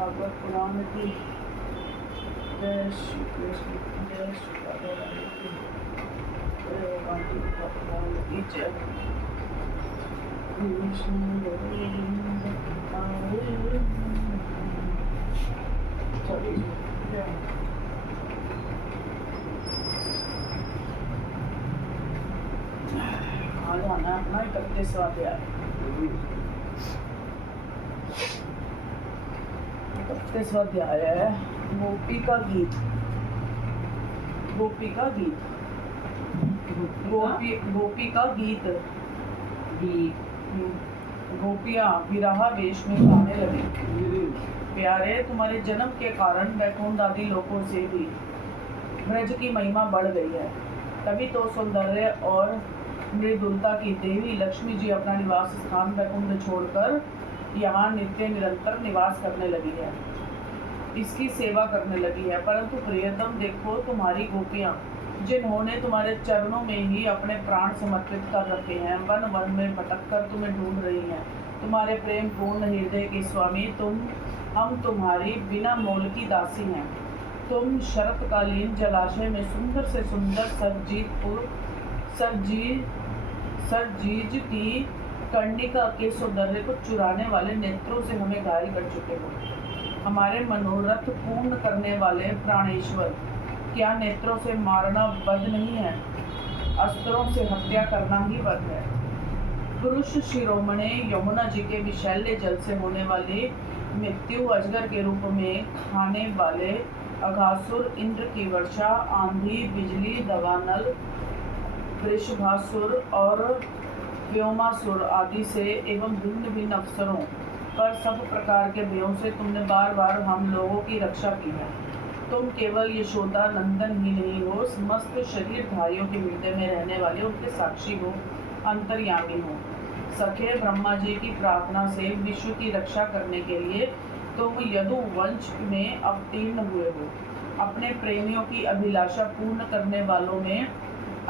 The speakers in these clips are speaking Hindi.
भागवत पुराण की जय श्री कृष्ण, जय श्री राधा रानी की जय, गांधी भगवान की जय। कृष्ण गोविंद हरे चलिए आज आना अपना 31वां अध्याय। 31वां अध्याय है गोपी का गीत। गोपी का गीत, गोपी का गीत। गोपियाँ विरहा वेश में गाने लगी। प्यारे, तुम्हारे जन्म के कारण वैकुंठ आदि लोकों से भी ब्रज की महिमा बढ़ गई है। तभी तो सौंदर्य और मृदुलता की देवी लक्ष्मी जी अपना निवास स्थान वैकुंठ छोड़कर यहाँ नित्य निरंतर निवास करने लगी है, इसकी सेवा करने लगी है। परंतु प्रियतम, देखो तुम्हारी गोपियाँ, जिन्होंने तुम्हारे चरणों में ही अपने प्राण समर्पित कर रखे हैं, वन वन में भटक कर तुम्हें ढूंढ रही हैं। तुम्हारे प्रेम पूर्ण हृदय के स्वामी, हम तुम्हारी बिना मोल की दासी हैं। तुम शरतकालीन जलाशय में सुंदर से सुंदर सरजीज की कर्णिका के सौंदर्य को चुराने वाले नेत्रों से हमें घायल कर चुके हो। हमारे मनोरथ पूर्ण करने वाले प्राणेश्वर, क्या नेत्रों से मारना वध नहीं है? अस्त्रों से हत्या करना ही वध है। पुरुष शिरोमणि यमुना जी के विशैल्य जल से होने वाली मृत्यु अजगर के रूप में खाने वाले अघासुर, इंद्र की वर्षा, आंधी, बिजली, दवानल, वृषभासुर और व्योमासुर आदि से एवं भिन्न भिन्न अवसरों पर सब प्रकार के भयों से तुमने बार बार हम लोगों की रक्षा की है। तुम केवल यशोदा नंदन ही नहीं हो, समस्त शरीरधारियों के हृदय में रहने वाले उनके साक्षी हो, अंतर्यामी हो। सखे, ब्रह्मा जी की प्रार्थना से विश्व की रक्षा करने के लिए तुम यदु वंश में अवतीर्ण हुए हो। अपने प्रेमियों की अभिलाषा पूर्ण करने वालों में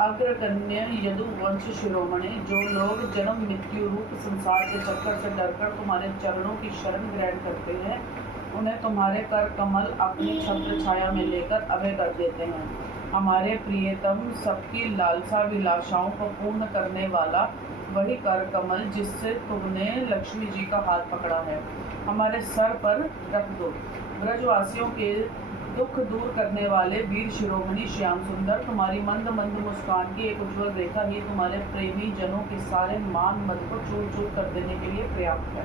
अग्रगण्य यदु वंश शिरोमणि, जो लोग जन्म मृत्यु रूप संसार के चक्कर से डरकर तुम्हारे चरणों की शरण ग्रहण करते हैं, उन्हें तुम्हारे कर कमल अपनी छत्र छाया में लेकर अभय कर देते हैं। हमारे प्रियतम, सबकी लालसा विलासाओं को पूर्ण करने वाला वही कर कमल जिससे तुमने लक्ष्मी जी का हाथ पकड़ा है, हमारे सर पर रख दो। ब्रजवासियों के दुख दूर करने वाले वीर शिरोमणि श्याम सुंदर, तुम्हारी मंद मंद मुस्कान की एक उज्ज्वल रेखा ही तुम्हारे प्रेमी जनों के सारे मान मद को चूर चूर कर देने के लिए पर्याप्त है।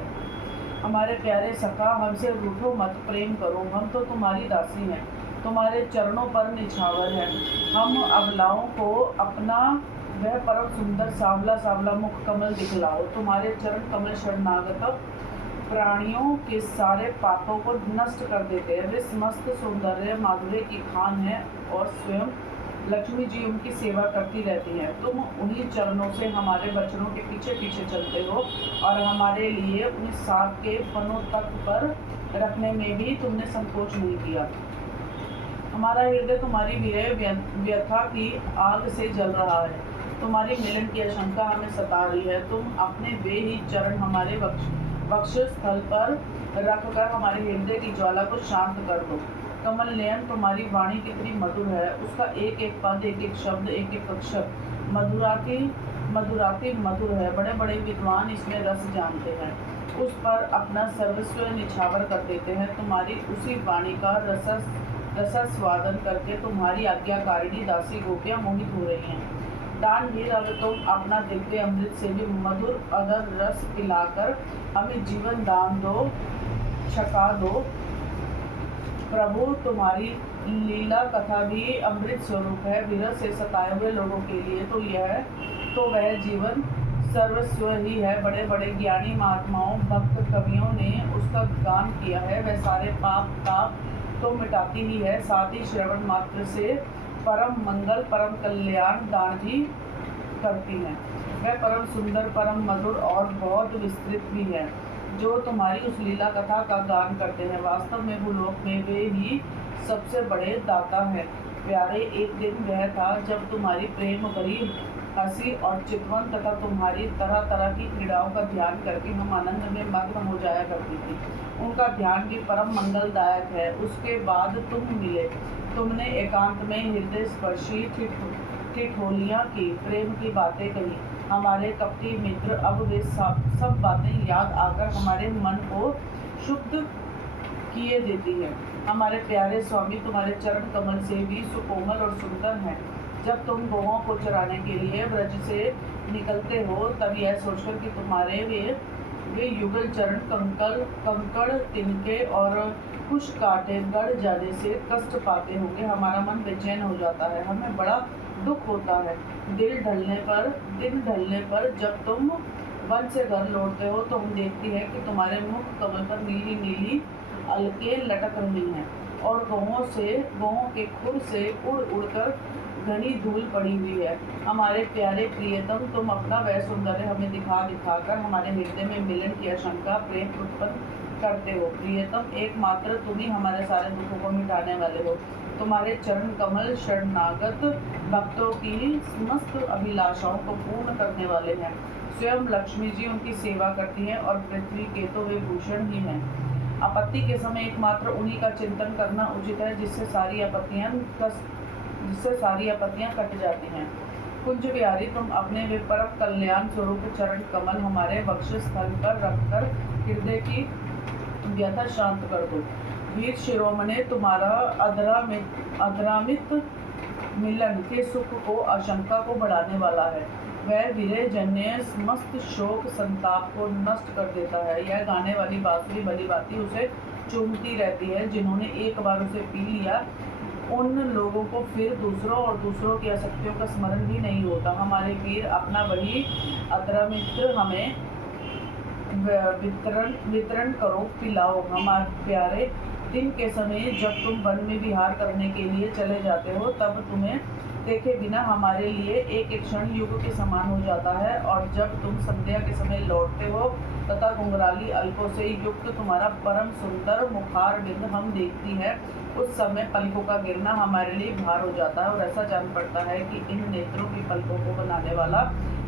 हमारे प्यारे सखा, हमसे रूठो मत, प्रेम करो। हम तो तुम्हारी दासी हैं, तुम्हारे चरणों पर निछावर है। हम अबलाओं को अपना वह परम सुंदर सांवला सांवला मुख कमल दिखलाओ। तुम्हारे चरण कमल शरणागत प्राणियों के सारे पापों को नष्ट कर देते हैं। वे समस्त सौंदर्य माधुर्य की खान है और स्वयं लक्ष्मी जी उनकी सेवा करती रहती हैं। तुम उन्हीं चरणों से हमारे बच्चों के पीछे पीछे चलते हो और हमारे लिए उन्हें सांप के फनों तक पर रखने में भी तुमने संकोच नहीं किया। हमारा हृदय तुम्हारी विरह व्यथा की आग से जल रहा है। तुम्हारी मिलन की आशंका हमें सता रही है। तुम अपने वे ही चरण हमारे वक्षस्थल पर रखकर हमारे हृदय की ज्वाला को शांत कर दो। कमल नयन, तुम्हारी वाणी कितनी मधुर है, उसका एक एक पद, एक एक शब्द, एक एक अक्षर मधुराती मधुर है। बड़े बड़े विद्वान इसमें रस जानते हैं, उस पर अपना सर्वस्व निछावर कर देते हैं। तुम्हारी उसी वाणी का रसास्वादन करके तुम्हारी आज्ञाकारिणी दासी गोपियाँ मोहित हो रही हैं। दानवीर, अब तुम अपना दिव्य अमृत से भी मधुर अदर रस पिलाकर हमें जीवन दान दो, छका दो। प्रभु, तुम्हारी लीला कथा भी अमृत स्वरूप है। विरह से सताए हुए लोगों के लिए तो वह जीवन सर्वस्व ही है। बड़े बड़े ज्ञानी महात्माओं, भक्त कवियों ने उसका गान किया है। वह सारे पाप तो मिटाती ही है, साथ ही श्रवण मात्र से परम मंगल परम कल्याण दान भी करती हैं। वह परम सुंदर, परम मधुर और बहुत विस्तृत भी है। जो तुम्हारी उस लीला कथा का गान करते हैं, वास्तव में भूलोक में वे ही सबसे बड़े दाता हैं। प्यारे, एक दिन वह था जब तुम्हारी प्रेम भरी हंसी और चितवन तथा तुम्हारी तरह तरह की क्रीड़ाओं का ध्यान करके हम आनंद में मग्न हो जाया करती थी। उनका ध्यान भी परम मंगलदायक है। उसके बाद तुम मिले, तुमने एकांत में हृदय स्पर्शी ठिठोलियाँ की, प्रेम की बातें कही। हमारे कपटी मित्र अब वे सब बातें याद आकर हमारे मन को शुद्ध किए देती है। हमारे प्यारे स्वामी तुम्हारे चरण कमल से भी सुकोमल और सुंदर हैं। जब तुम गौओं को चराने के लिए ब्रज से निकलते हो, तब यह सोचकर कि तुम्हारे वे युगल चरण कंकड़ तिनके और कुछ कांटे गड़ जाने से कष्ट पाते होंगे, हमारा मन बेचैन हो जाता है। हमें बड़ा दुख होता है। दिन ढलने पर जब तुम वन से घर लौटते हो तो हम देखती है कि तुम्हारे मुख कमल पर नीली नीली अलके लटक रही हैं और गौओं के खुर से उड़ उड़कर घनी धूल पड़ी हुई है। हमारे प्यारे प्रियतम, तुम अपना वह सौंदर्य हमें दिखाकर हमारे हृदय में मिलन की आशंका प्रेम उत्पन्न करते हो। प्रियतम, एकमात्र तुम ही हमारे सारे दुखों को मिटाने वाले हो। तुम्हारे चरण कमल शरणागत भक्तों की समस्त अभिलाषाओं को पूर्ण करने वाले हैं। स्वयं लक्ष्मी जी उनकी सेवा करती हैं और पृथ्वी के तो वे भूषण ही हैं। आपत्ति के समय एकमात्र उन्हीं का चिंतन करना उचित है, जिससे सारी आपत्तियां कट जाती हैं। कुंज बिहारी, तुम अपने वे परम कल्याण स्वरूप चरण कमल हमारे वक्षस्थल पर रखकर हृदय की व्यथा शांत कर दो। वीर शिरोमणि, तुम्हारा अधरामित मिलन के सुख को आशंका को बढ़ाने वाला है। वह विरह जन्य समस्त शोक संताप को नष्ट कर देता है। यह गाने वाली बांसुरी भली भांति उसे चूमती रहती है। जिन्होंने एक बार उसे पी लिया, उन लोगों को फिर दूसरों की आसक्तियों का स्मरण भी नहीं होता। हमारे वीर, अपना वही अधरामित्र हमें वितरण करो, पिलाओ। हमारे प्यारे, दिन के समय जब तुम वन में विहार करने के लिए चले जाते हो, तब तुम्हें देखे बिना हमारे लिए एक एक क्षण युग के समान हो जाता है। और जब तुम संध्या के समय लौटते हो तथा घुंघराली अलकों से युक्त तुम्हारा परम सुंदर मुखार बिंद हम देखती है, उस समय पलकों का गिरना हमारे लिए भार हो जाता है और ऐसा जान पड़ता है कि इन नेत्रों की पलकों को बनाने वाला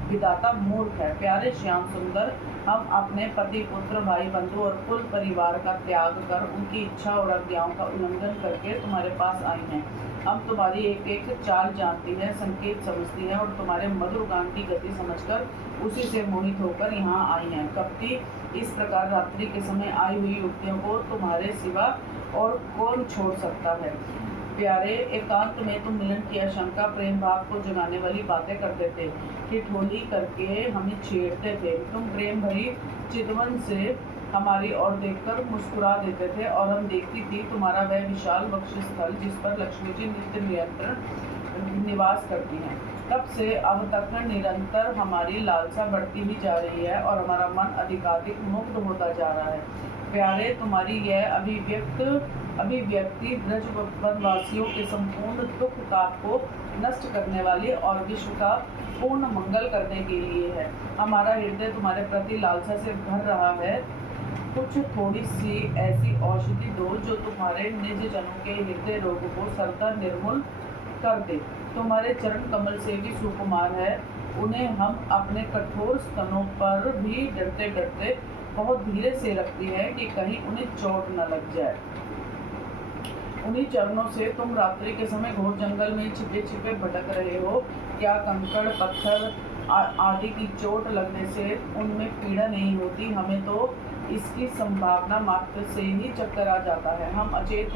विधाता मूर्ख है। प्यारे श्याम सुंदर, हम अपने पति पुत्र भाई बंधु और कुल परिवार का त्याग कर उनकी इच्छा और आज्ञाओं का उल्लंघन करके तुम्हारे पास आई हैं। हम तुम्हारी एक एक चाल जानती है, संकेत समझती है और तुम्हारे मधुर गान की गति समझकर उसी से मोहित होकर यहाँ आई हैं। कपटी, इस प्रकार रात्रि के समय आई हुई युवतियों को तुम्हारे सिवा और कौन छोड़ सकता है। प्यारे, एकांत में तुम मिलन की आशंका प्रेम भाव को जगाने वाली बातें करते थे, ठिठोली करके हमें छेड़ते थे। तुम प्रेम भरी चितवन से हमारी ओर देखकर मुस्कुरा देते थे और हम देखती थी तुम्हारा वह विशाल वक्षस्थल जिस पर लक्ष्मी जी नित्य निरंतर निवास करती हैं। तब से अब तक निरंतर हमारी लालसा बढ़ती ही जा रही है और हमारा मन अधिकाधिक मुग्ध होता जा रहा है। प्यारे, तुम्हारी यह अभिव्यक्ति ब्रज वनवासियों के संपूर्ण दुख ताप को नष्ट करने वाली और विश्व का पूर्ण मंगल करने के लिए है। हमारा हृदय तुम्हारे प्रति लालसा से भर रहा है। कुछ थोड़ी सी ऐसी औषधि दो जो तुम्हारे निज जनों के हृदय रोग को सरता निर्मूल कर दे। तुम्हारे चरण कमल से भी सुकुमार है। उन्हें हम अपने कठोर स्तनों पर भी डरते डरते बहुत धीरे से रखती है कि कहीं उन्हें चोट न लग जाए। उन्हीं चरणों से तुम रात्रि के समय घोर जंगल में छिपे छिपे भटक रहे हो। क्या कंकड़ पत्थर आदि की चोट लगने से उनमें पीड़ा नहीं होती? हमें तो इसकी संभावना मात्र से ही चक्कर आ जाता है। हम अचेत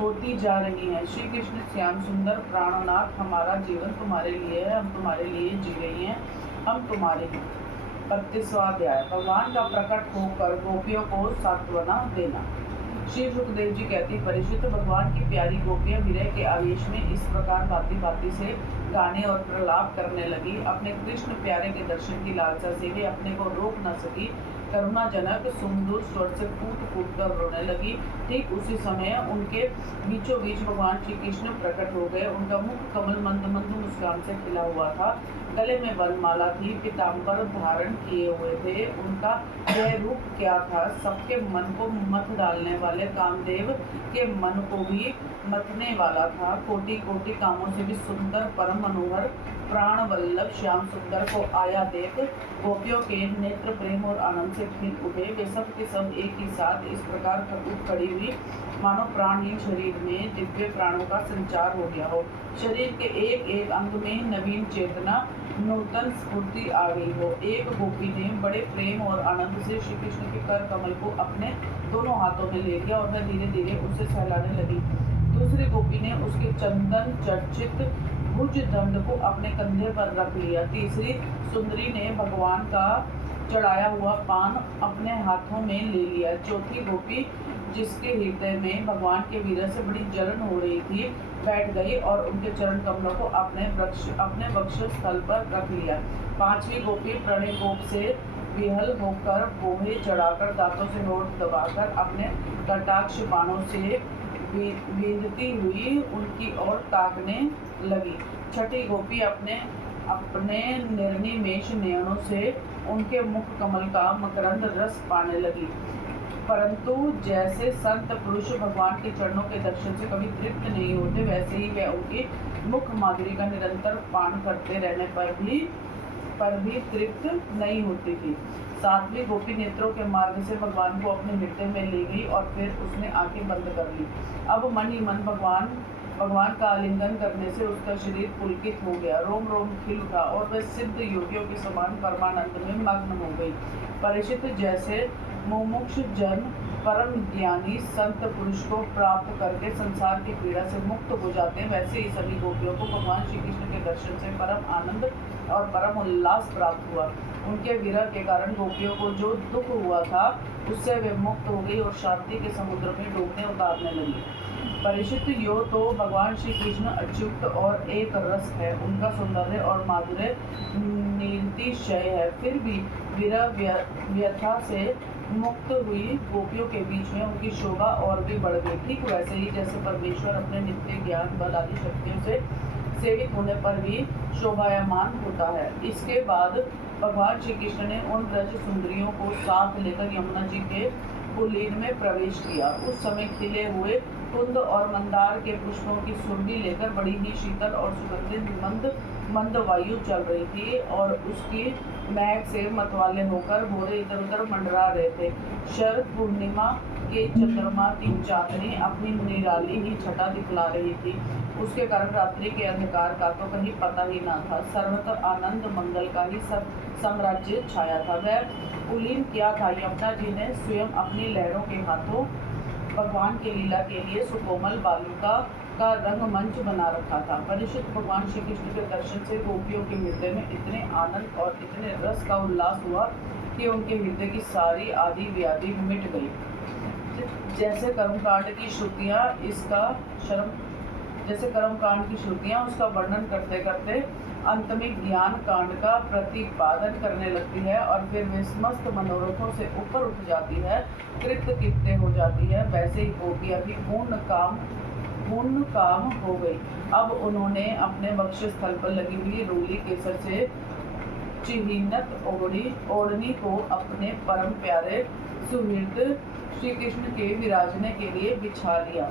होती जा रही हैं। श्री कृष्ण श्याम सुंदर प्राणनाथ, हमारा जीवन तुम्हारे लिए है, हम तुम्हारे लिए जी रही हैं, हम तुम्हारे हैं। 32वां अध्याय। भगवान का प्रकट होकर गोपियों को सांत्वना देना। श्री सुखदेव जी कहती, परीक्षित, भगवान की प्यारी गोपियां विरह के आवेश में इस प्रकार भांति भांति से गाने और प्रलाप करने लगी। अपने कृष्ण प्यारे के दर्शन की लालसा से वे अपने को रोक न सकी। करुणाजनक सुमधुर स्वर से फूट फूट कर रोने लगी। ठीक उसी समय उनके बीचों बीच भगवान श्री कृष्ण प्रकट हो गए। उनका मुख कमल मंद मंद मुस्कान से खिला हुआ था, गले में वनमाला थी, पीताम्बर धारण किए हुए थे। उनका यह रूप क्या था, सबके मन को मथ डालने वाले कामदेव के मन को भी मथने वाला था। कोटि कोटि कामों से भी सुंदर परम मनोहर प्राण वल्लभ श्याम सुंदर को आया देख गोपियों के नेत्र प्रेम और आनंद से खिल उठे। वे सब के सब एक ही साथ इस प्रकार उठ खड़ी हुई मानो प्राणहीन शरीर में दिव्य प्राणों का संचार हो गया हो। शरीर के एक एक अंग में नवीन चेतना, नूतन स्फूर्ति आ गई हो। एक गोपी ने बड़े प्रेम और आनंद से श्री कृष्ण के कर कमल को अपने दोनों हाथों में ले लिया और वह धीरे धीरे उसे सहलाने लगी। दूसरी गोपी ने उसके चंदन चर्चित भुज दंड को अपने कंधे पर रख लिया। तीसरी सुंदरी ने भगवान का चढ़ाया हुआ पान अपने हाथों में ले लिया। चौथी गोपी, जिसके हृदय में भगवान के वीर से बड़ी जलन हो रही थी, बैठ गई और उनके चरण कमलों को अपने वक्ष स्थल पर रख लिया। पांचवी गोपी प्रणय कोप से विहल होकर बोहे चढ़ाकर दांतों से होठ दबाकर अपने कटाक्ष बाणों से बींधती हुई उनकी ओर ताकने लगी। छठी गोपी अपने निर्निमेष नयनों से उनके मुख कमल का मकरंद रस पाने लगी। परंतु जैसे संत पुरुष भगवान के चरणों के दर्शन से कभी तृप्त नहीं होते, वैसे ही वह उनकी मुख माधुरी का निरंतर पान करते रहने पर भी तृप्त नहीं होती थी। सातवीं गोपी नेत्रों के मार्ग से भगवान को अपने हृदय में ले गई और फिर उसने आंखें बंद कर ली। अब मन ही मन भगवान का आलिंगन करने से उसका शरीर पुलकित हो गया, रोम रोम खिल उठा और वह सिद्ध योगियों के समान परमानंद में मग्न हो गई। परीक्षित, जैसे मुमुक्ष जन परम ज्ञानी संत पुरुष को प्राप्त करके संसार की पीड़ा से मुक्त हो जाते हैं, वैसे ही सभी गोपियों को भगवान श्री कृष्ण के दर्शन से परम आनंद और परम उल्लास प्राप्त हुआ। उनके विरह के कारण गोपियों को जो दुख हुआ था, उससे वे मुक्त हो गई और शांति के समुद्र में डूबने उतारने लगी। परीक्षित, यो तो भगवान श्री कृष्ण अच्युत और एक रस है, उनका सौंदर्य और माधुर्य निरतिशय है। फिर भी विरह व्यथा से मुक्त हुई गोपियों के बीच में उनकी शोभा और भी बढ़ गई। ठीक वैसे ही जैसे परमेश्वर अपने नित्य ज्ञान बल आदि शक्तियों से सेवित होने पर भी शोभायमान होता है। इसके बाद भगवान श्री कृष्ण ने उन ब्रज सुंदरियों को साथ लेकर यमुना जी के कुलीन में प्रवेश किया। उस समय खिले हुए कुंद और मंदार के पुष्पों की सुरभि लेकर बड़ी ही शीतल और सुगंधित मंद वायु चल रही थी और उसकी महक से मतवाले होकर भोरे इधर उधर मंडरा रहे थे। शरद पूर्णिमा के चंद्रमा की चांदनी अपनी निराली ही छटा दिखला रही थी। उसके कारण रात्रि के अंधकार का तो कहीं पता ही ना था। सर्वत्र आनंद मंगल का ही सब साम्राज्य छाया था। वह कुलीन क्या था, यमुना जी ने स्वयं अपनी लहरों के हाथों भगवान की लीला के लिए सुकोमल बालुका का रंगमंच बना रखा था। परीक्षित, भगवान श्री कृष्ण के दर्शन से गोपियों के हृदय में इतने आनंद और इतने रस का उल्लास हुआ कि उनके हृदय की सारी आदि व्याधि मिट गई। जैसे कर्मकांड की श्रुतियाँ उसका वर्णन करते करते अंत में ज्ञान कांड का प्रतिपादन करने लगती है और फिर वे समस्त मनोरथों से ऊपर उठ जाती है, कृत्य हो जाती है। वैसे ही गोपियाँ भी पूर्ण काम हो गई। अब उन्होंने अपने वक्ष स्थल पर लगी हुई रोली केसर से चिन्हित ओढ़नी को अपने परम प्यारे सुहृद श्री कृष्ण के विराजने के लिए बिछा लिया।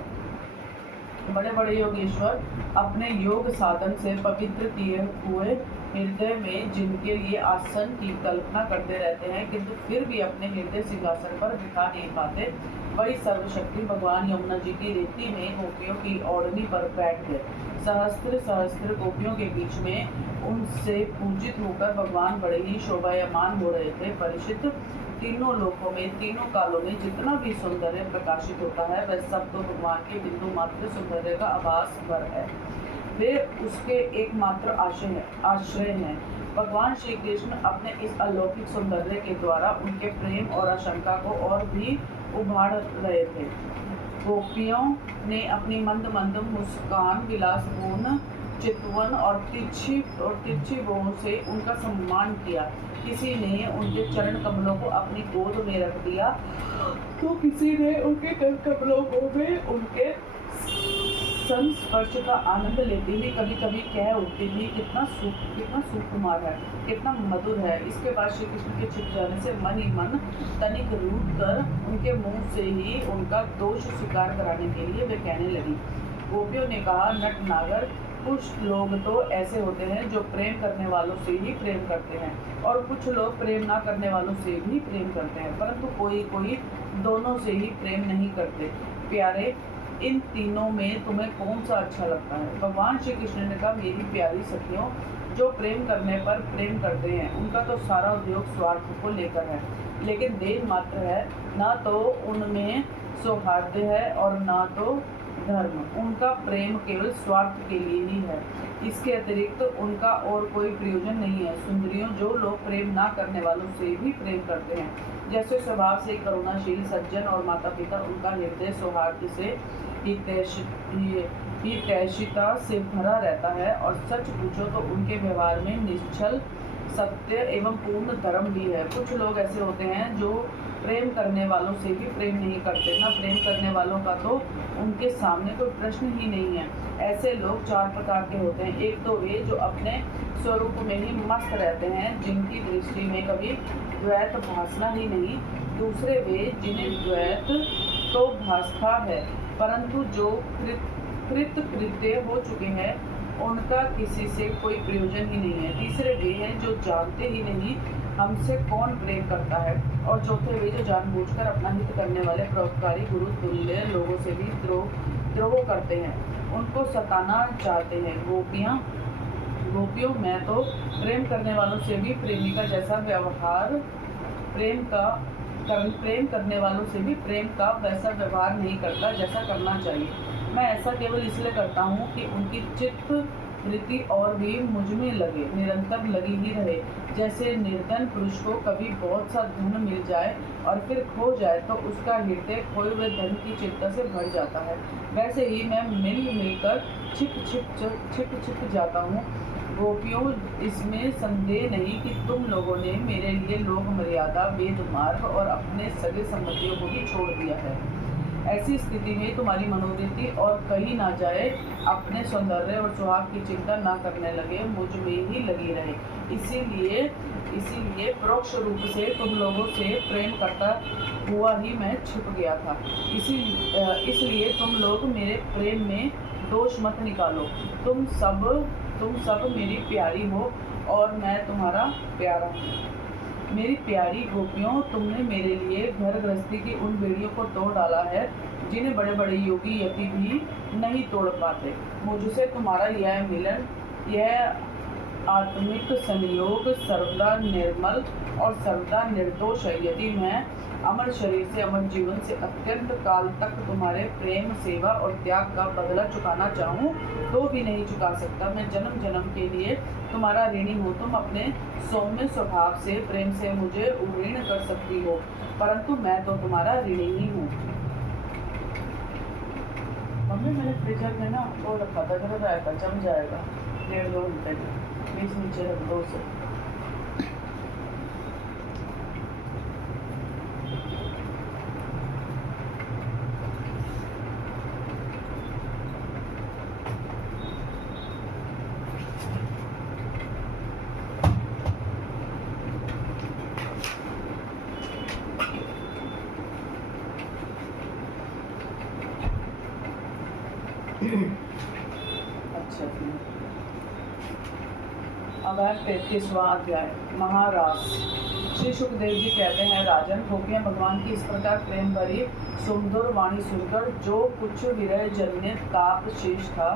बड़े बड़े योगेश्वर अपने योग साधन से पवित्र किए हुए हृदय में जिनके लिए आसन की कल्पना करते रहते हैं, किंतु फिर भी अपने हृदय सिंहासन पर बिठा नहीं पाते, वही सर्वशक्ति भगवान यमुना जी की रेती में गोपियों की ओढ़नी पर बैठ गए। सहस्त्र गोपियों के बीच में उनसे पूजित होकर भगवान बड़े ही शोभायमान हो रहे थे। परीक्षित, तीनों लोकों में तीनों कालों में जितना भी सौंदर्य प्रकाशित होता है, वह सब तो भगवान के बिंदु मात्र सौंदर्य का आभास भर है। वे उसके एकमात्र आश्रय हैं। भगवान श्री कृष्ण अपने इस अलौकिक सौंदर्य के द्वारा उनके प्रेम और आशंका को और भी उभार रहे थे। गोपियों ने अपनी मंद मंद मुस्कान विलासपूर्ण चितवन और तिरछी भुजाओं से उनका सम्मान किया। किसी ने उनके चरण कमलों को अपनी गोद में रख दिया तो किसी ने उनके कर कमलों को में उनके संस्पर्श का आनंद लेते हुए कभी कभी कह उठते हुए कितना सुकुमार है, कितना मधुर है। इसके बाद श्री कृष्ण के छिप जाने से मन ही मन तनिक रूठ कर उनके मुंह से ही उनका दोष स्वीकार कराने के लिए वे कहने लगी। गोपियों ने कहा, नट नागर, कुछ लोग तो ऐसे होते हैं जो प्रेम करने वालों से ही प्रेम करते हैं और कुछ लोग प्रेम ना करने वालों से भी प्रेम करते हैं, परंतु कोई कोई दोनों से ही प्रेम नहीं करते। प्यारे, इन तीनों में तुम्हें कौन सा अच्छा लगता है? भगवान श्री कृष्ण ने कहा, मेरी प्यारी सखियों, जो प्रेम करने पर प्रेम करते हैं उनका तो सारा उद्योग स्वार्थ को लेकर है, लेकिन देह मात्र है, ना तो उनमें सौहार्द है और ना तो धर्म। उनका प्रेम केवल स्वार्थ के लिए ही है, इसके अतिरिक्त उनका और कोई प्रयोजन नहीं है। सुंदरियों, जो लोग प्रेम ना करने वालों से भी प्रेम करते हैं, जैसे स्वभाव से करुणाशील सज्जन और माता पिता, उनका हृदय सौहार्द से हितैषिता से भरा रहता है और सच पूछो तो उनके व्यवहार में निश्चल सत्य एवं पूर्ण धर्म भी है। कुछ लोग ऐसे होते हैं जो प्रेम करने वालों से भी प्रेम नहीं करते, ना प्रेम करने वालों का तो उनके सामने कोई प्रश्न ही नहीं है। ऐसे लोग चार प्रकार के होते हैं। एक तो वे जो अपने स्वरूप में ही मस्त रहते हैं, जिनकी दृष्टि में कभी द्वैत भासना ही नहीं। दूसरे वे जिन्हें द्वैत तो भासता है, परंतु जो कृत्य हो चुके हैं उनका किसी से कोई प्रयोजन ही नहीं है। तीसरे वे हैं जो जानते ही नहीं हमसे कौन प्रेम करता है, और चौथे वे जो जानबूझकर अपना हित करने वाले परोपकारी गुरु तुल्य लोगों से भी द्रोह करते हैं, उनको सताना चाहते हैं। गोपियों, मैं तो प्रेम करने वालों से भी प्रेमी का जैसा व्यवहार प्रेम करने वालों से भी प्रेम का वैसा व्यवहार नहीं करता जैसा करना चाहिए। मैं ऐसा केवल इसलिए करता हूँ कि उनकी चित्त वृत्ति और भी मुझ में निरंतर लगी ही रहे। जैसे निर्धन पुरुष को कभी बहुत सा धन मिल जाए और फिर खो जाए तो उसका हृदय खोए हुए धन की चिंता से भर जाता है, वैसे ही मैं मिलकर छिप जाता हूँ। गोपियों, इसमें संदेह नहीं कि तुम लोगों ने मेरे लिए लोक मर्यादा, वेद मार्ग और अपने सगे संबंधियों को भी छोड़ दिया है। ऐसी स्थिति में तुम्हारी मनोवृत्ति और कहीं ना जाए, अपने सौंदर्य और सुहाग की चिंता ना करने लगे, मुझ में ही लगी रहे। इसीलिए परोक्ष रूप से तुम लोगों से प्रेम करता हुआ ही मैं छिप गया था। इसलिए तुम लोग मेरे प्रेम में दोष मत निकालो। तुम सब मेरी प्यारी हो और मैं तुम्हारा प्यारा हूँ। मेरी प्यारी गोपियों, तुमने मेरे लिए घर गृहस्थी की उन बेड़ियों को तोड़ डाला है जिन्हें बड़े बड़े योगी यति भी नहीं तोड़ पाते। मुझसे तुम्हारा यह मिलन, यह आत्मिक संयोग सर्वदा निर्मल और सर्वदा निर्दोष है। यदि मैं अमर शरीर से, अमर जीवन से अत्यंत काल तक तुम्हारे प्रेम, सेवा और त्याग का बदला चुकाना चाहूँ तो भी नहीं चुका सकता। मैं जन्म जन्म के लिए तुम्हारा ऋणी हूँ। तुम अपने सौम्य स्वभाव से, प्रेम से मुझे ऋण कर सकती हो, परंतु मैं तो तुम्हारा ऋणी ही हूँ। मम्मी, मैंने फ्रीजर में ना वो रखा था, जब रहता जम जाएगा 1.5-2 घंटे में, प्लीज नीचे रख दो उसे। अच्छा, अब है 35वां अध्याय, महारास। श्री सुखदेव जी कहते हैं, राजन, गोपियां भगवान की इस प्रकार प्रेम भरी सुमधुर वाणी सुनकर जो कुछ विरह जन्य ताप शेष था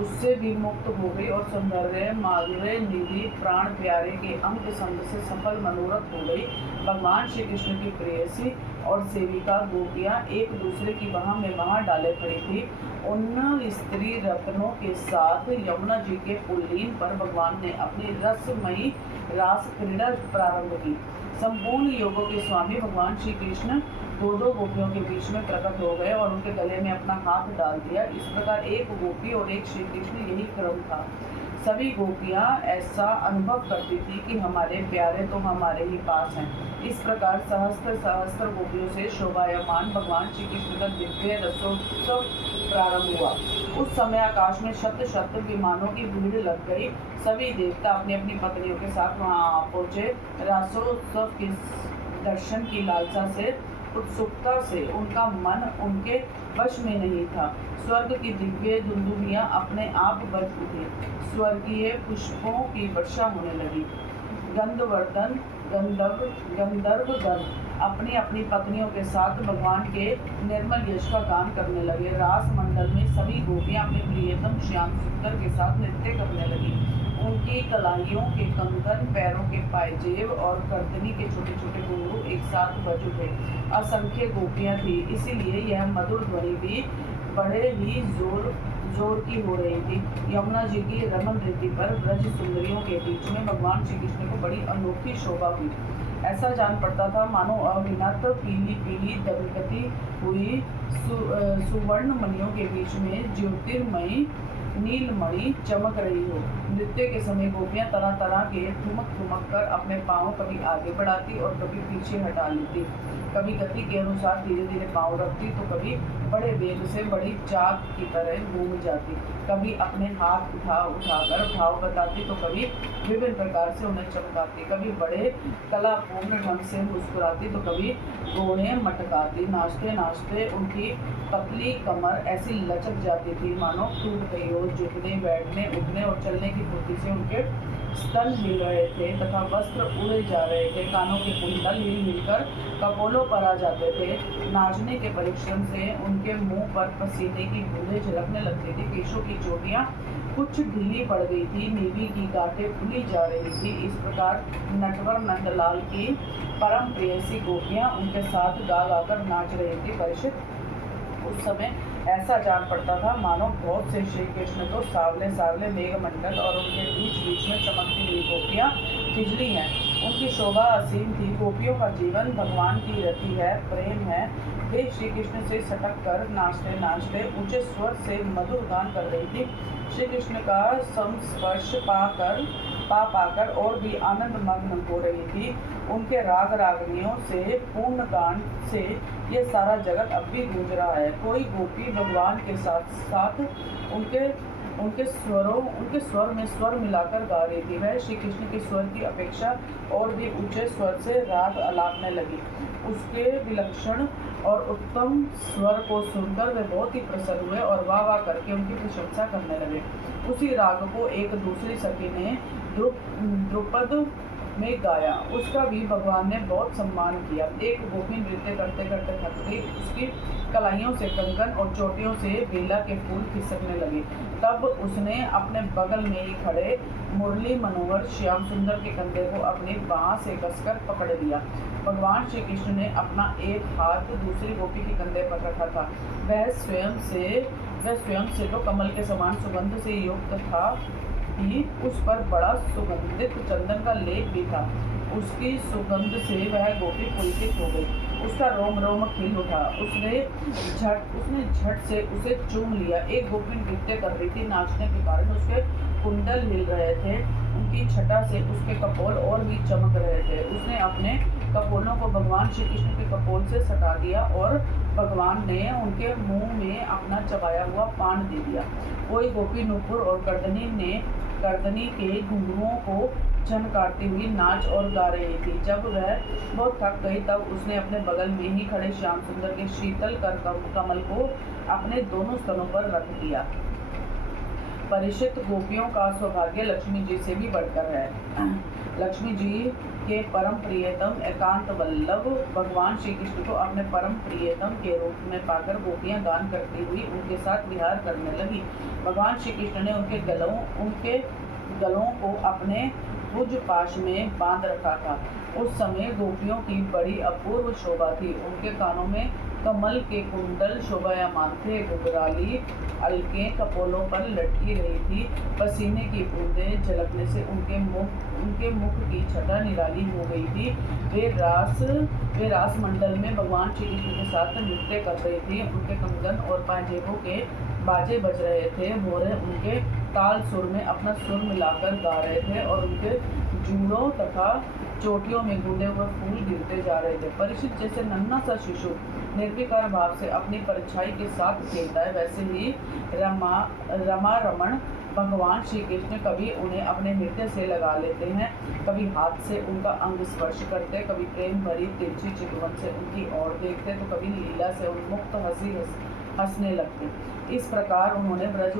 उससे भी मुक्त हो गई और सौंदर्य, माधुर्य निधि, प्राण प्यारे के अंग संग से सफल मनोरथ हो गई। भगवान श्री कृष्ण की प्रेयसी और सेविका गोपियां एक दूसरे की बाह में बाह डाले खड़ी थी। उन स्त्री रत्नों के साथ यमुना जी के पुल्लीन पर भगवान ने अपनी रसमयी रास क्रीड़ा प्रारंभ की। संपूर्ण योगों के स्वामी भगवान श्री कृष्ण दो दो गोपियों के बीच में प्रकट हो गए और उनके गले में अपना हाथ डाल दिया। इस प्रकार एक गोपी और एक श्री कृष्ण, यही क्रम था। सभी गोपियां ऐसा अनुभव करती थी कि हमारे प्यारे तो हमारे ही पास हैं। इस प्रकार सहस्त्र सहस्त्र गोपियों से शोभायमान भगवान श्री कृष्ण का दिव्य रसोत्सव प्रारंभ हुआ। उस समय आकाश में शत शत विमानों की भीड़ लग गई। सभी देवता अपनी अपनी पत्नियों के साथ वहां पहुंचे। रसोत्सव के दर्शन की लालसा से, उत्सुकता से उनका मन उनके वश में नहीं था। स्वर्ग की दिव्य दुंदुभियां अपने आप बज उठी। स्वर्गीय पुष्पों की वर्षा होने लगी। गंधवर्धन गंधर्वगण अपनी अपनी पत्नियों के साथ भगवान के निर्मल यश का गान करने लगे। रास मंडल में सभी गोपियां अपने प्रियतम श्याम सुंदर के साथ नृत्य करने लगी। उनकी कलाइयों के कंगन, पैरों के पायजेब और गर्दनी के छोटे छोटे घुंघरू एक साथ बज उठे। असंख्य गोपियां थी, इसीलिए यह मधुर ध्वनि भी बड़े ही जोर की हो रही थी। यमुना जी की रमन रीति पर ब्रज सुंदरियों के बीच में भगवान श्री कृष्ण को बड़ी अनोखी शोभा हुई। ऐसा जान पड़ता था मानो अविनत पीली पीली दमकती हुई सुवर्ण मणियों के बीच में ज्योतिर्मयी नीलमणि चमक रही हो। नृत्य के समय गोपियां तरह तरह के ठुमक कर अपने पाँव कभी आगे बढ़ाती और कभी पीछे हटा लेती। कभी गति के अनुसार धीरे धीरे पाँव रखती तो कभी बड़े वेग से बड़ी चाक की तरह घूम जाती। कभी अपने हाथ उठाकर भाव बताती तो कभी विभिन्न प्रकार से उन्हें चमकाती। कभी बड़े कलापूर्ण ढंग से मुस्कुराती तो कभी घोड़े मटकाती। नाचते नाचते उनकी पतली कमर ऐसी लचक जाती थी मानो टूट गई हो। झुकने, बैठने, उठने और चलने की फुर्ती से उनके स्तन हिल रहे थे तथा वस्त्र उड़े जा रहे थे। कानों के कुंडल हिलकर कपोलों पर आ जाते थे। नाचने के परिश्रम से उनके मुंह पर पसीने की बूंदें झलकने लगती थी। केशों की चोटियां कुछ ढीली पड़ गई थी, नीवी की गांठें खुली जा रही थी। इस प्रकार नटवर नंदलाल की परम प्रेयसी गोपियां उनके साथ गा गाकर नाच रही थी। परिचित उस समय ऐसा जान पड़ता था मानो बहुत से श्री कृष्ण तो सावले सावले मेघमंडल और उनके बीच बीच में चमकती हुई गोपियां खिजली हैं। उनकी शोभा असीम थी। गोपियों का जीवन भगवान की रति है, प्रेम है। वे श्री कृष्ण से सटक कर नाचते नाचते ऊंचे स्वर से मधुर गान कर रही थी। श्री कृष्ण का संस्पर्श पाकर और भी आनंद मग्न हो रही थी। उनके राग रागनियों से पूर्ण गान से ये सारा जगत अब भी गूंज रहा है। कोई गोपी भगवान के साथ साथ उनके स्वर में स्वर मिलाकर गा रही थी। वह श्री कृष्ण के स्वर की अपेक्षा और भी ऊंचे स्वर से राग आलापने लगी। उसके विलक्षण और उत्तम स्वर को सुनकर वे बहुत ही प्रसन्न हुए और वाह वाह करके उनकी प्रशंसा करने लगे। उसी राग को एक दूसरी सखी ने द्रुपद में गाया। उसका भी भगवान ने बहुत सम्मान किया। एक गोपी नृत्य करते करते थक गई। उसकी कलाइयों से कंगन और चोटियों से बेला के फूल खिसकने लगे। तब उसने अपने बगल में ही खड़े मुरली मनोहर श्याम सुंदर के कंधे को अपनी बाँह से कसकर पकड़ लिया। भगवान श्री कृष्ण ने अपना एक हाथ दूसरी गोपी के कंधे पर रखा था। वह स्वयं से तो कमल के समान सुगंध से युक्त था ही उस पर बड़ा सुगंधित चंदन का लेप भी था। उसकी सुगंध से वह गोपी पुलकित हो गई। उसका रोम रोम खिल उठा। उसने झट से उसे चूम लिया। एक गोपी नृत्य कर रही थी। नाचने के कारण उसके कुंडल हिल रहे थे। उनकी छटा से उसके कपोल और भी चमक रहे थे। उसने अपने कपोलों को भगवान श्री कृष्ण के कपोल से सटा दिया और भगवान ने उनके मुंह में अपना चबाया हुआ पान दे दिया। कोई गोपी नुपुर और गर्दनी के घुंघरुओं को झनकारती हुई नाच और गा रही थी। जब वह बहुत थक गई तब उसने अपने बगल में ही खड़े श्याम सुंदर के शीतल कर कमल को अपने दोनों स्तनों पर रख दिया। परिचित गोपियों का सौभाग्य लक्ष्मी जी से भी बढ़कर है। लक्ष्मी जी के परम प्रियतम एकांत वल्लभ भगवान श्री कृष्ण को अपने परम प्रियतम के रूप में पाकर गोपियां गान करती हुई उनके साथ विहार करने लगी। भगवान श्री कृष्ण ने उनके गलों को अपने भुज पाश में बांध रखा था। उस समय गोपियों की बड़ी अपूर्व शोभा थी। उनके कानों में कमल के कुंडल शोभायमान थे। घुघराली अलकें कपोलों पर लटकी रही थी। पसीने की बूंदें झलकने से उनके मुख की छटा निराली हो गई थी। वे वे रास मंडल में भगवान श्री कृष्ण के साथ नृत्य कर रही थी। उनके कंगन और पाजेबों के बाजे बज रहे थे। मोरे उनके ताल सुर में अपना सुर मिलाकर गा रहे थे और उनके जूड़ों तथा चोटियों में गुंदे हुए फूल गिरते जा रहे थे। परीक्षित जैसे नन्हा सा शिशु निर्विकार भाव से अपनी परछाई के साथ खेलता है, वैसे ही रमा रमण भगवान श्री कृष्ण कभी उन्हें अपने हृदय से लगा लेते हैं, कभी हाथ से उनका अंग स्पर्श करते, कभी प्रेम भरी तिरछी चितवन से उनकी ओर देखते, तो कभी लीला से उन्मुक्त हंसने लगते। इस प्रकार उन्होंने ब्रज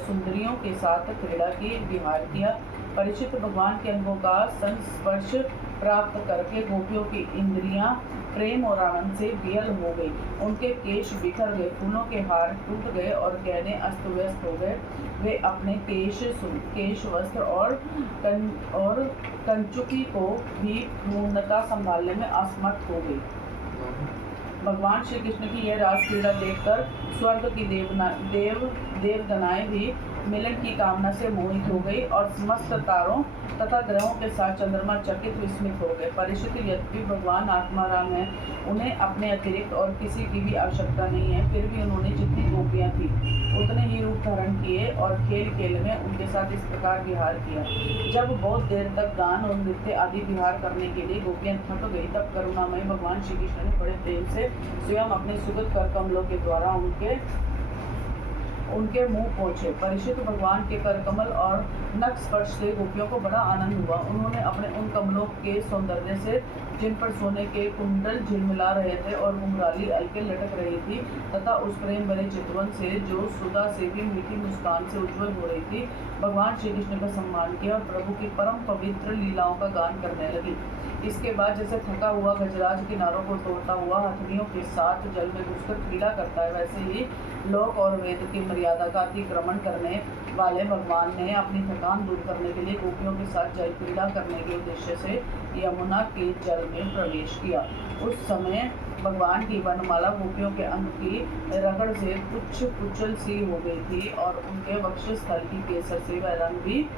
सुंदरियों के साथ क्रीड़ा की, विहार किया। परीक्षित भगवान के अंगों का संस्पर्श प्राप्त करके गोपियों की इंद्रियां प्रेम और आनंद से वियल हो गई। उनके केश बिखर गए, फूलों के हार टूट गए और गहने अस्त व्यस्त हो गए। वे अपने केश वस्त्र और कंचुकी को भी पूर्णता संभालने में असमर्थ हो गई। भगवान श्री कृष्ण की यह रास क्रीड़ा देखकर स्वर्ग की देवगनाएं भी मिलन की कामना से मोहित हो गई और समस्त तारों तथा ग्रहों के साथ चंद्रमा चकित विस्मित हो गए। परीक्षित यद्यपि भगवान आत्माराम है, उन्हें अपने अतिरिक्त और किसी की भी आवश्यकता नहीं है, फिर भी उन्होंने जितनी गोपियां थी उतने ही रूप धारण किए और खेल खेल में उनके साथ इस प्रकार विहार किया। जब बहुत देर तक गान और नृत्य आदि विहार करने के लिए गोपियां थक गई, तब करुणामय भगवान श्री कृष्ण ने बड़े प्रेम से स्वयं अपने सुगत कर कमलों के द्वारा उनके मुंह पहुंचे। परीक्षित भगवान के कर कमल और नख स्पर्श से गोपियों को बड़ा आनंद हुआ। उन्होंने अपने उन कमलों के सौंदर्य से, जिन पर सोने के कुंडल झिलमिला रहे थे और घुंघराली अलके लटक रही थी, तथा उस प्रेम भरे चितवन से जो सुधा से भी मीठी मुस्कान से उज्जवल हो रही थी, भगवान श्री कृष्ण का सम्मान किया और प्रभु की परम पवित्र लीलाओं का गान करने लगी। इसके बाद जैसे थका हुआ गजराज किनारों को तोड़ता हुआ हथनियों के साथ जल में घुसकर क्रीड़ा करता है, वैसे ही लोक और वेद की मर्यादा का अतिक्रमण करने वाले भगवान ने अपनी थकान दूर करने के लिए गोपियों के साथ जल क्रीड़ा करने के उद्देश्य से यमुना के जल में प्रवेश किया। उस समय भगवान की वर्णमाला गोपियों के अंग की रगड़ से कुछ कुचल सी हो गई थी और उनके वक्षस्थल की केसर से वह रंग भी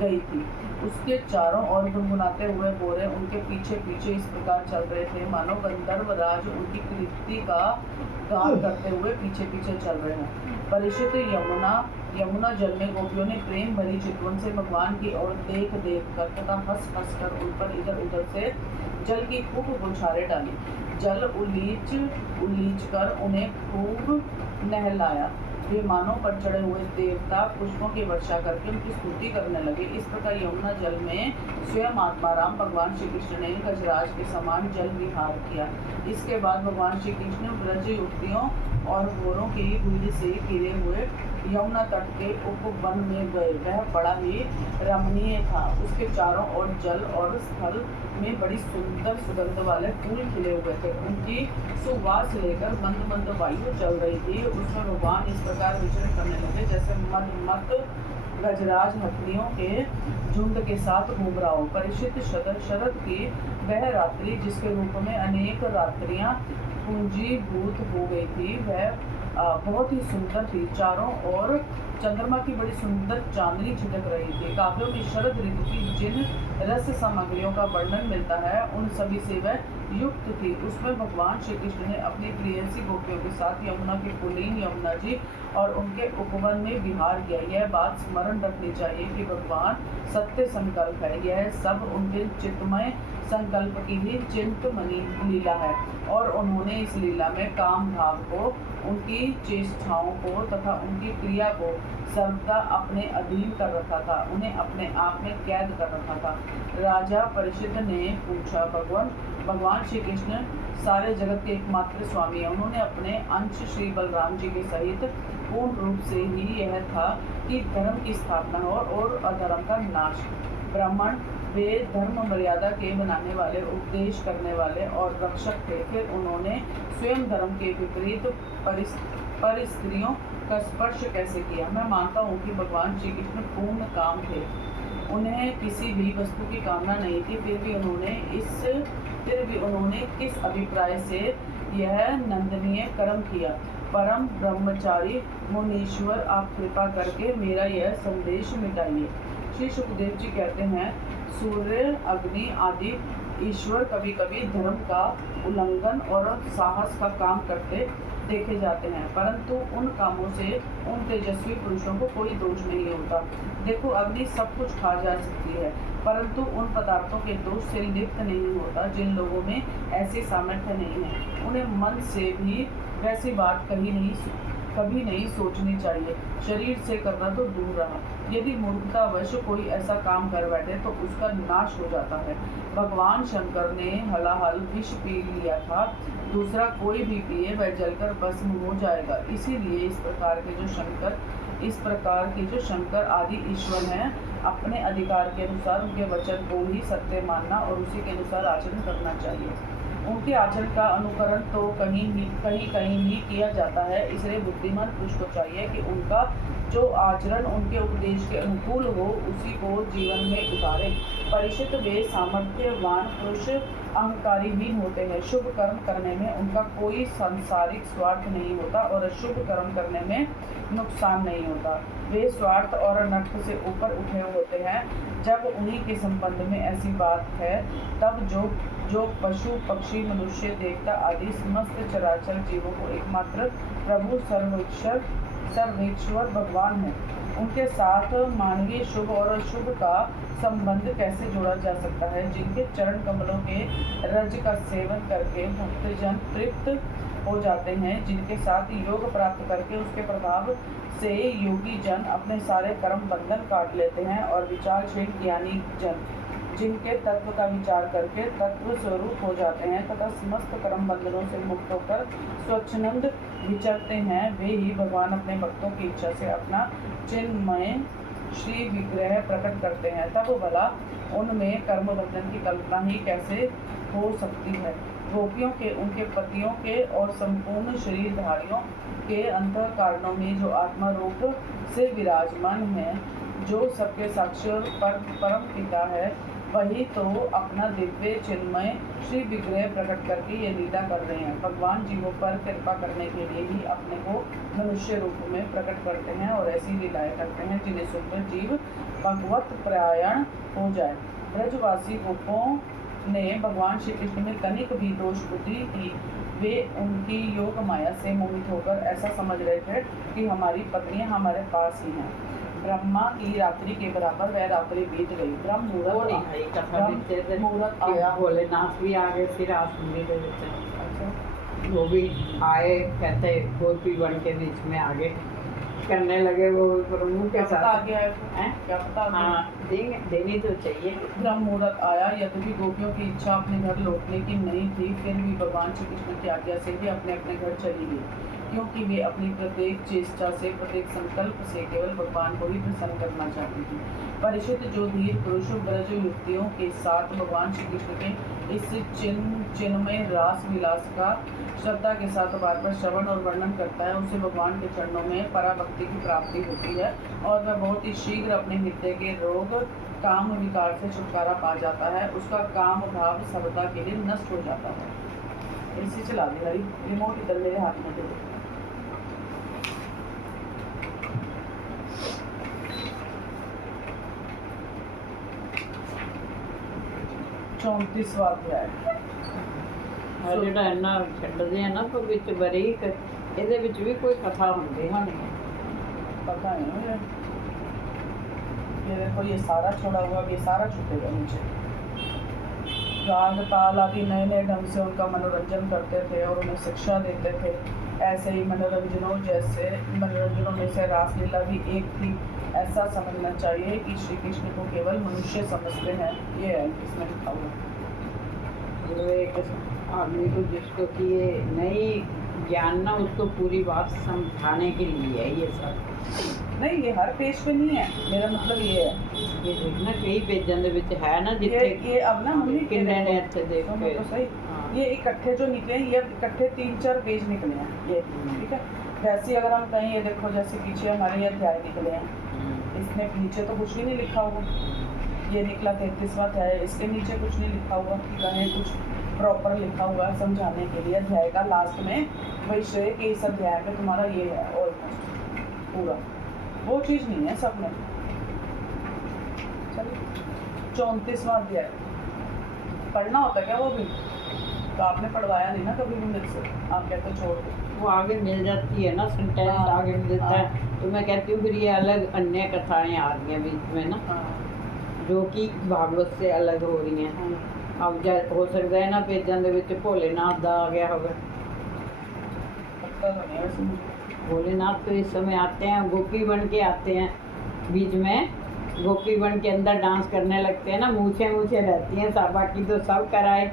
गई थी। उसके चारों ओर गुनगुनाते हुए गोरे उनके पीछे पीछे इस प्रकार चल रहे थे मानो गंधर्व राज उनकी कीर्ति का गान करते हुए पीछे पीछे चल रहे हैं। परीक्षित यमुना जल में गोपियों ने प्रेम भरी चितवन से भगवान की ओर देख कर तथा हंस कर उन पर इधर उधर से जल की खूब बौछारें डाली। जल उलीच कर उन्हें खूब नहलाया। विमानों पर चढ़े हुए देवता पुष्पों की वर्षा करके उनकी स्तुति करने लगे। इस प्रकार यमुना जल में स्वयं आत्माराम भगवान श्री कृष्ण ने गजराज के समान जल विहार किया। इसके बाद भगवान श्री कृष्ण ब्रज युवतियों और घोरों की भीड़ से घिरे हुए यमुना तट के उपवन में गए। वह बड़ा ही रमणीय था। उसके चारों ओर जल और स्थल में बड़ी सुंदर सुगंध वाले फूल खिले हुए थे। उनकी सुवास लेकर मंद मंद वायु चल रही थी। उसमें भगवान इस प्रकार विचरण करने लगे जैसे मद गजराज हथनियों के झुंड के साथ घूम रहा हो। परीक्षित शरद की वह रात्रि जिसके रूप में अनेक रात्रियां पूंजीभूत हो गई थी, वह बहुत ही सुंदर थी। चारों ओर चंद्रमा की बड़ी सुंदर चांदनी छिटक रही थी। काव्यों में शरद ऋतु की जिन रस सामग्रियों का वर्णन मिलता है, उन सभी से वह युक्त थी। उसमें भगवान श्री कृष्ण ने अपनी प्रियसी गोपियों के साथ यमुना की कुलीन यमुना जी और उनके उपवन में विहार किया। यह बात स्मरण रखनी चाहिए कि भगवान सत्य संकल्प है। यह सब उनके चित्तमय संकल्प की ही चिंतमणि लीला है और उन्होंने इस लीला में काम भाव को, उनकी चेष्टाओं को तथा उनकी क्रिया को सर्वदा अपने अधीन कर रखा था, उन्हें अपने आप में कैद कर रखा था। राजा परीक्षित ने पूछा, भगवान श्री कृष्ण सारे जगत के एकमात्र स्वामी है। उन्होंने अपने अंश श्री बलराम जी के सहित पूर्ण रूप से ही यह था कि धर्म की स्थापना हो और अधर्म का नाश। ब्राह्मण वे धर्म मर्यादा के बनाने वाले, उपदेश करने वाले और रक्षक थे। फिर उन्होंने स्वयं धर्म के विपरीत पर स्त्रियों का स्पर्श कैसे किया? मैं मानता हूँ कि भगवान श्री कृष्ण पूर्ण काम थे, उन्हें किसी भी वस्तु की कामना नहीं थी। फिर भी उन्होंने किस अभिप्राय से यह नंदनीय कर्म किया? परम ब्रह्मचारी मुनीश्वर, आप कृपा करके मेरा यह संदेश मिटाइए। श्री सुखदेव जी कहते हैं, सूर्य, अग्नि आदि ईश्वर कभी कभी धर्म का उल्लंघन और साहस का काम करते देखे जाते हैं, परंतु उन कामों से उन तेजस्वी पुरुषों को कोई दोष नहीं होता। देखो, अग्नि सब कुछ खा जा सकती है, परंतु उन पदार्थों के दोष से लिप्त नहीं होता। जिन लोगों में ऐसी सामर्थ्य नहीं है, उन्हें मन से भी वैसी बात कभी नहीं सोचनी चाहिए। शरीर से करना तो दूर रहा, यदि मूर्खतावश कोई ऐसा काम कर बैठे तो उसका नाश हो जाता है। भगवान शंकर ने हलाहल विष पी लिया था, दूसरा कोई भी पिए वह जलकर भस्म हो जाएगा। इसीलिए इस प्रकार के जो शंकर आदि ईश्वर हैं, अपने अधिकार के अनुसार उनके वचन को ही सत्य मानना और उसी के अनुसार आचरण करना चाहिए। उनके आचरण का अनुकरण तो कहीं ही किया जाता है, इसलिए बुद्धिमान पुरुष को चाहिए कि उनका जो आचरण उनके उपदेश के अनुकूल हो उसी को जीवन में उतारे। परिचित वे सामर्थ्यवान पुरुष अहंकारीहीन होते हैं। शुभ कर्म करने में उनका कोई सांसारिक स्वार्थ नहीं होता और अशुभ कर्म करने में नुकसान नहीं होता। वे स्वार्थ और नष्ट से ऊपर उठे होते हैं। जब उन्हीं के संबंध में ऐसी बात है, तब जो पशु पक्षी मनुष्य देवता आदि समस्त चराचर जीवों को एकमात्र प्रभु सर्वेश्वर भगवान है, उनके साथ मानवीय शुभ और अशुभ का संबंध कैसे जोड़ा जा सकता है। जिनके चरण कमलों के रज का सेवन करके भक्तजन तृप्त हो जाते हैं, जिनके साथ योग प्राप्त करके उसके प्रभाव से योगी जन अपने सारे कर्म बंधन काट लेते हैं, और विचारशील ज्ञानी जन जिनके तत्व का विचार करके तत्व स्वरूप हो जाते हैं तथा समस्त कर्म बंधनों से मुक्त होकर स्वच्छंद विचरते हैं, वे ही भगवान अपने भक्तों की इच्छा से अपना चिन्मय श्री विग्रह प्रकट करते हैं। तब भला उनमें कर्म बंधन की कल्पना ही कैसे हो सकती है। गोपियों के, उनके पतियों के और संपूर्ण शरीरधारियों के अंतः कारणों में जो आत्मा रूप से विराजमान है, जो सबके साक्षी और परम पिता है, वही तो अपना दिव्य चिन्मय श्री विग्रह प्रकट करके ये लीला कर रहे हैं। भगवान जीवों पर कृपा करने के लिए ही अपने को मनुष्य रूप में प्रकट करते हैं और ऐसी लीलाएं करते हैं जिन्हें सुनकर जीव भगवत परायण हो जाए। ब्रजवासी गोपों ने भगवान श्री कृष्ण में तनिक भी दोष बुद्धि की। वे उनकी योग माया से मोहित होकर ऐसा समझ रहे थे कि हमारी पत्नियां हमारे पास ही हैं। ब्रह्मा की रात्रि के बराबर वह रात्रि बीत गई। ब्रह्म मुहूर्त आया, भोलेनाथ भी आ गए, फिर आसुरी वो भी आए, कहते गोपी बन के बीच में आगे करने लगे वो प्रभु के साथ। आ गया है क्या पता? हाँ, देनी तो चाहिए। ब्रह्म मुहूर्त आया, यद्यपि गोपियों की इच्छा अपने घर लौटने की नहीं थी, फिर भी भगवान श्री कृष्ण की आज्ञा से ही अपने अपने घर चली गई, क्योंकि वे अपनी प्रत्येक चेष्टा से, प्रत्येक संकल्प से केवल भगवान को ही प्रसन्न करना चाहती थी। परिशुद्ध जो धीर पुरुष ब्रज युक्तियों के साथ भगवान श्री कृष्ण के इस चिन्मय रास विलास का श्रद्धा के साथ बार बार श्रवण और वर्णन करता है, उसे भगवान के चरणों में पराभक्ति की प्राप्ति होती है और वह बहुत ही शीघ्र अपने हृदय के रोग काम विकार से छुटकारा पा जाता है। उसका काम भाव सर्वदा के लिए नष्ट हो जाता है। इसी चला दी हरी, रिमोट इधर मेरे हाथ में दे दो। चौंतीसवां अध्याय। ਜਿਹੜਾ ਇਹਨਾਂ ਛੱਡਦੇ ਆ ਨਾ ਵਿੱਚ ਬਰੀਕ, ਇਹਦੇ ਵਿੱਚ ਵੀ ਕੋਈ ਕਥਾ ਹੁੰਦੀ ਹੋਣੀ ਹੈ। पता नहीं मुझे। ये देखो, ये सारा छोड़ा हुआ, ये सारा छूटेगा नीचे। राग ताल आदि नए नए ढंग से उनका मनोरंजन करते थे और उन्हें शिक्षा देते थे। ऐसे ही मनोरंजनों में से रासलीला भी एक थी। ऐसा समझना चाहिए कि श्री कृष्ण को केवल मनुष्य समझते हैं। ये है इसमें लिखा हुआ। जो एक आदमी को जिसको कि ये नहीं जानना, उसको पूरी बात समझाने के लिए है ये सब। नहीं, ये हर पेज पे नहीं है, मेरा मतलब ये है। ये देखना कई पेजों ਦੇ ਵਿੱਚ है ना, जिथे ये अब ना मम्मी किन्ने ने ਇੱਥੇ देख के तो सही। ये इकट्ठे जो निकले हैं, ये इकट्ठे 3-4 पेज निकले हैं ये, ठीक है। वैसे अगर हम कहीं, ये देखो जैसे पीछे हमारे ये अध्याय निकले हैं, इसमें नीचे तो कुछ भी नहीं लिखा हुआ। ये निकला 33वां अध्याय, इसके नीचे कुछ नहीं लिखा हुआ कि कहीं कुछ प्रॉपर लिखा हुआ है समझाने के लिए। अध्याय का लास्ट में वही श्रेय कि इस अध्याय में तुम्हारा ये है ऑलमोस्ट पूरा, वो चीज़ नहीं है सब में। चलिए 34वां अध्याय। पढ़ना होता है क्या वो भी? तो आपने पढ़वाया नहीं ना कभी भी मेरे से, आप कहते छोड़ दो। वो आगे मिल जाती है ना, सेंटेंस हाँ, आगे मिलता हाँ। है, तो मैं कहती हूँ फिर ये अलग अन्य कथाएं आ रही हैं बीच में ना, हाँ, जो कि भागवत से अलग हो रही हैं। हाँ, अब हो सकता है ना पेजां दे विच भोलेनाथ दा आ गया होगा। पता तो नहीं वैसे मुझे। भोलेनाथ तो इस समय आते हैं, गोपी बन के आते हैं बीच में, गोपी बन के अंदर डांस करने लगते हैं ना, मूछें मूछें रहती हैं सब, बाकी तो सब कराए,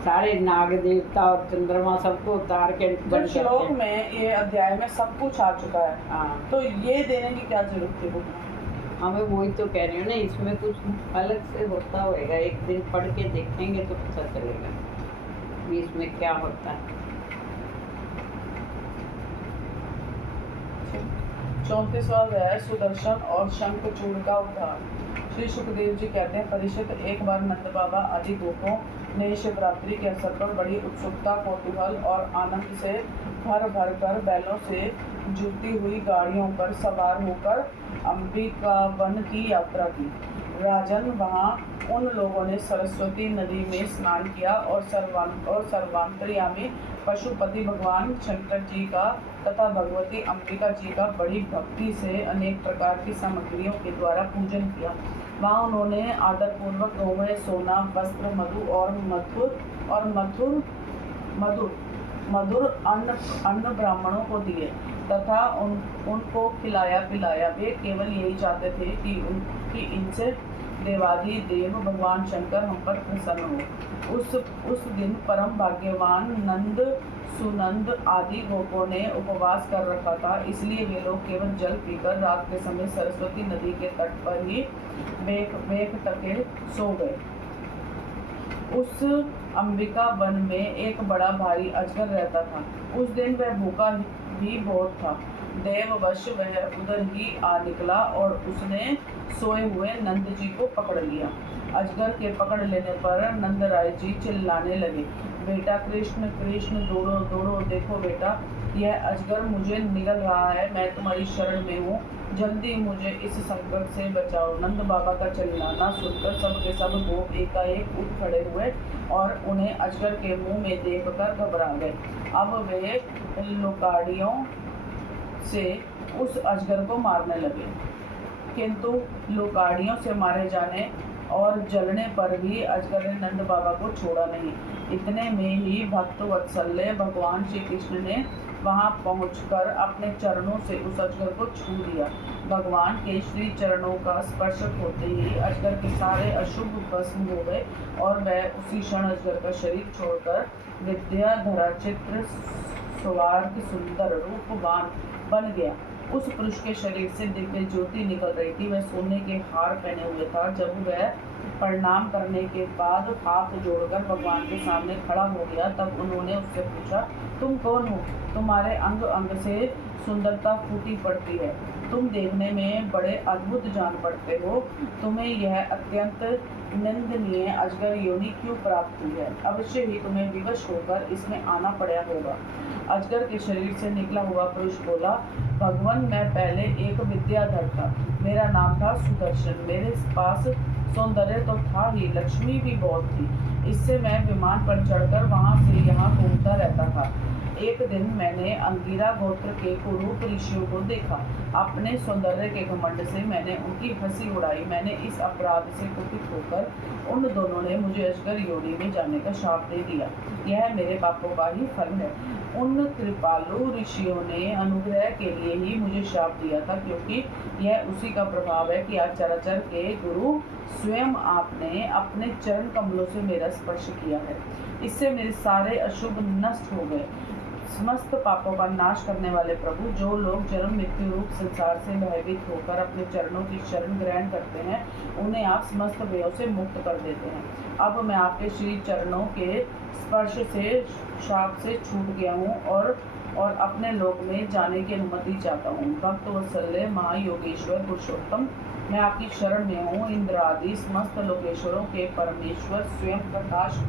सारे नाग देवता और चंद्रमा सबको उतार के जब बन श्लोक जाते हैं। में ये अध्याय में सब कुछ आ चुका है, हाँ, तो ये देने की क्या जरूरत थी वो? हमें वही तो कह रही हूँ ना, इसमें कुछ अलग से होता होएगा, एक दिन पढ़ के देखेंगे तो पता चलेगा कि इसमें क्या होता है। 34वां अध्याय सुदर्शन और शंखचूड़ का उद्धार। श्री सुखदेव जी कहते हैं, परीक्षित, एक बार नंद बाबा आदि गोपों ने शिवरात्रि के अवसर पर बड़ी उत्सुकता, कौतूहल और आनंद से भर भर कर बैलों से जुटी हुई गाड़ियों पर सवार होकर अंबिकावन की यात्रा की। राजन, वहाँ उन लोगों ने सरस्वती नदी में स्नान किया और सर्वांतर्यामी पशुपति भगवान शंकर जी का तथा भगवती अंबिका जी का बड़ी भक्ति से अनेक प्रकार की सामग्रियों के द्वारा पूजन किया। वहाँ उन्होंने आदरपूर्वक गौमय, सोना, वस्त्र, मधुर अन्न ब्राह्मणों को दिए तथा उनको खिलाया पिलाया। वे केवल यही चाहते थे कि इनसे देवादि देव भगवान शंकर हम पर प्रसन्न हो। उस दिन परम भाग्यवान नंद, सुनंद आदि गोपों ने उपवास कर रखा था, इसलिए वे लोग केवल जल पीकर रात के समय सरस्वती नदी के तट पर ही बेख टके सो गए। उस अंबिका वन में एक बड़ा भारी अजगर रहता था। उस दिन वह भूखा भी बहुत था। देववश वह उधर ही आ निकला और उसने सोए हुए नंद जी को पकड़ लिया। अजगर के पकड़ लेने पर नंदराय जी चिल्लाने लगे, बेटा कृष्ण कृष्ण, दौड़ो दौड़ो, देखो बेटा यह अजगर मुझे निगल रहा है, मैं तुम्हारी शरण में हूँ, जल्दी मुझे इस संकट से बचाओ। नंद बाबा का चिल्लाना सुनकर सब के सब गोप एकाएक उठ खड़े हुए और उन्हें अजगर के मुंह में देखकर घबरा गए। अब वे लोकाड़ियों से उस अजगर को मारने लगे, किंतु लोकाड़ियों से मारे जाने और जलने पर भी अजगर ने नंद बाबा को छोड़ा नहीं। इतने में ही भक्त वत्सल्य भगवान श्री कृष्ण ने वहां पहुंचकर अपने चरणों से उस अजगर को छू लिया। भगवान के श्री चरणों का स्पर्श होते ही अजगर के सारे अशुभ भस्म हो गए और वह उसी क्षण अजगर का शरीर छोड़कर विद्याधरा चित्र स्वार्थ सुंदर रूपवान बन गया। उस पुरुष के शरीर से दिव्य ज्योति निकल रही थी। वह सोने के हार पहने हुए था। जब वह प्रणाम करने के बाद हाथ जोड़कर भगवान के सामने खड़ा हो गया, तब उन्होंने उससे पूछा, तुम कौन हो? तुम्हारे अंग अंग से सुंदरता फूटी पड़ती है, तुम देखने में बड़े अद्भुत जान पड़ते हो, तुम्हें यह अत्यंत निंदनीय अजगर योनि क्यों प्राप्त हुई है? अवश्य ही तुम्हें विवश होकर इसमें आना पड़ा होगा। अजगर के शरीर से निकला हुआ पुरुष बोला, भगवान, मैं पहले एक विद्याधर था, मेरा नाम था सुदर्शन, मेरे पास सौंदर्य तो था ही, लक्ष्मी भी बहुत थी, इससे मैं विमान पर चढ़कर वहां से यहाँ घूमता रहता था। एक दिन मैंने अंगिरा गोत्र के कुरूप ऋषियों को देखा। अपने सौंदर्य के घमंड से मैंने उनकी हंसी उड़ाई। मैंने इस अपराध से कुपित होकर उन दोनों ने मुझे अजगर योनि में जाने का शाप दे दिया। यह मेरे पापों का ही फल है। उन कृपालु ऋषियों ने अनुग्रह के लिए ही मुझे शाप दिया था, क्योंकि यह उसी का प्रभाव है कि आज चराचर के गुरु स्वयं आपने अपने चरण कमलों से मेरा स्पर्श किया है। इससे मेरे सारे अशुभ नष्ट हो गए। समस्त पापों का नाश करने वाले प्रभु, जो लोग जन्म मृत्यु रूप संसार से भयभीत होकर अपने चरणों की शरण ग्रहण करते हैं, उन्हें आप समस्त भयों से मुक्त कर देते हैं। अब मैं आपके श्री चरणों के स्पर्श से शाप से छूट गया हूँ और अपने लोक में जाने की अनुमति चाहता हूँ। भक्त वत्सल्य महायोगेश्वर पुरुषोत्तम, मैं आपकी शरण में हूँ। इंद्र आदि समस्त लोकेश्वरों के परमेश्वर स्वयं प्रकाश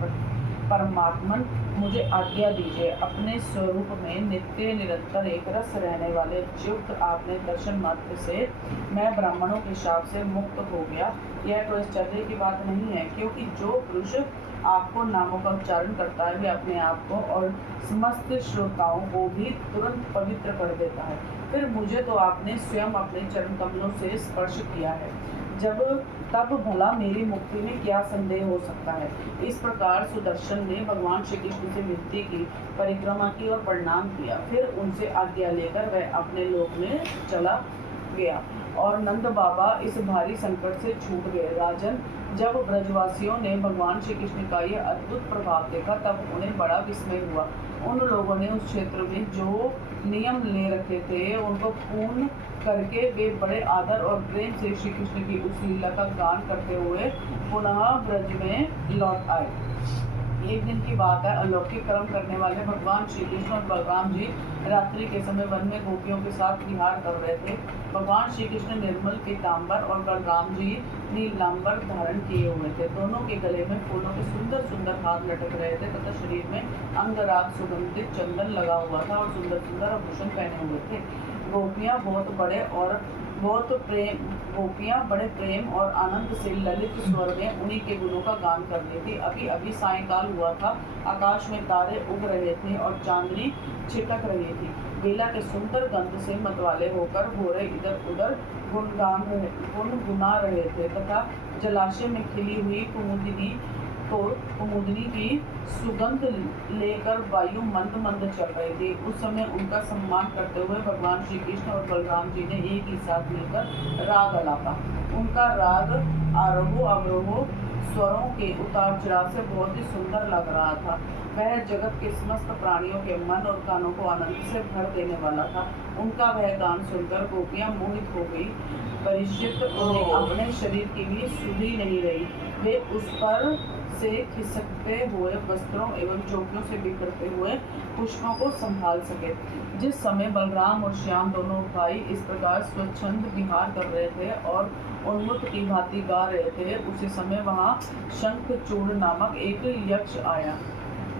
परमात्मन, मुझे आज्ञा दीजिए। अपने स्वरूप में नित्य निरंतर एक रस रहने वाले युक्त आपने दर्शन मात्र से मैं ब्राह्मणों के शाप से मुक्त हो गया। यह कोई आश्चर्य की बात नहीं है, क्योंकि जो पुरुष आपको नामों का उच्चारण करता है वे अपने आप को और समस्त श्रोताओं को भी तुरंत पवित्र कर देता है। फिर मुझे तो आपने स्वयं अपने चरण कमलों से स्पर्श किया है, जब तब भला मेरी मुक्ति में क्या संदेह हो सकता है। इस प्रकार सुदर्शन ने भगवान श्री कृष्ण से विनती की, परिक्रमा की और प्रणाम किया। फिर उनसे आज्ञा लेकर वह अपने लोक में चला गया और नंद बाबा इस भारी संकट से छूट गए। राजन, जब ब्रजवासियों ने भगवान श्री कृष्ण का यह अद्भुत प्रभाव देखा तब उन्हें बड़ा विस्मय हुआ। उन लोगों ने उस क्षेत्र में जो नियम ले रखे थे उनको पूर्ण करके वे बड़े आदर और प्रेम से श्री कृष्ण की उस लीला का गान करते हुए पुनः ब्रज में लौट आए। एक दिन की बात है, अलौकिक कर्म करने वाले भगवान श्री कृष्ण और बलराम जी रात्रि के समय वन में गोपियों के साथ विहार कर रहे थे। भगवान श्री कृष्ण निर्मल पीताम्बर और बलराम जी नीलांबर धारण किए हुए थे। दोनों के गले में फूलों के सुंदर सुंदर हार लटक रहे थे तथा शरीर में अंगराग सुगंधित चंदन लगा हुआ था और सुंदर सुंदर आभूषण पहने हुए थे। गोपियाँ बड़े प्रेम और आनंद से ललित स्वर में उन्हीं के गुणों का गान कर रही थी। अभी अभी सायंकाल हुआ था, आकाश में तारे उग रहे थे और चांदनी छिटक रही थी। बेला के सुंदर गंध से मतवाले होकर घोड़े इधर उधर गुनगुना रहे थे तथा जलाशय में खिली हुई कुमुदिनी की सुगंध लेकर वायु मंद मंद चल रही थी। उस समय उनका सम्मान करते हुए भगवान श्री कृष्ण और बलराम जी ने एक ही साथ मिलकर राग आलापा। उनका राग आरोह अवरोह स्वरों के उतार चढ़ाव से बहुत ही सुंदर लग रहा था। वह जगत के समस्त प्राणियों के मन और कानों को आनंद से भर देने वाला था। उनका वह गान सुनकर गोपियां मोहित हो गई। परीक्षित उन्हें अपने शरीर की भी सुधि नहीं रही। वे उस पर से खिसकते हुए वस्त्रों एवं चौकियों से बिखरते हुए पुष्पों को संभाल सके। जिस समय बलराम और श्याम दोनों भाई इस प्रकार स्वच्छंद विहार कर रहे थे और उन्मुक्त की भांति गा रहे थे, उसी समय वहां शंखचूड़ नामक एक यक्ष आया।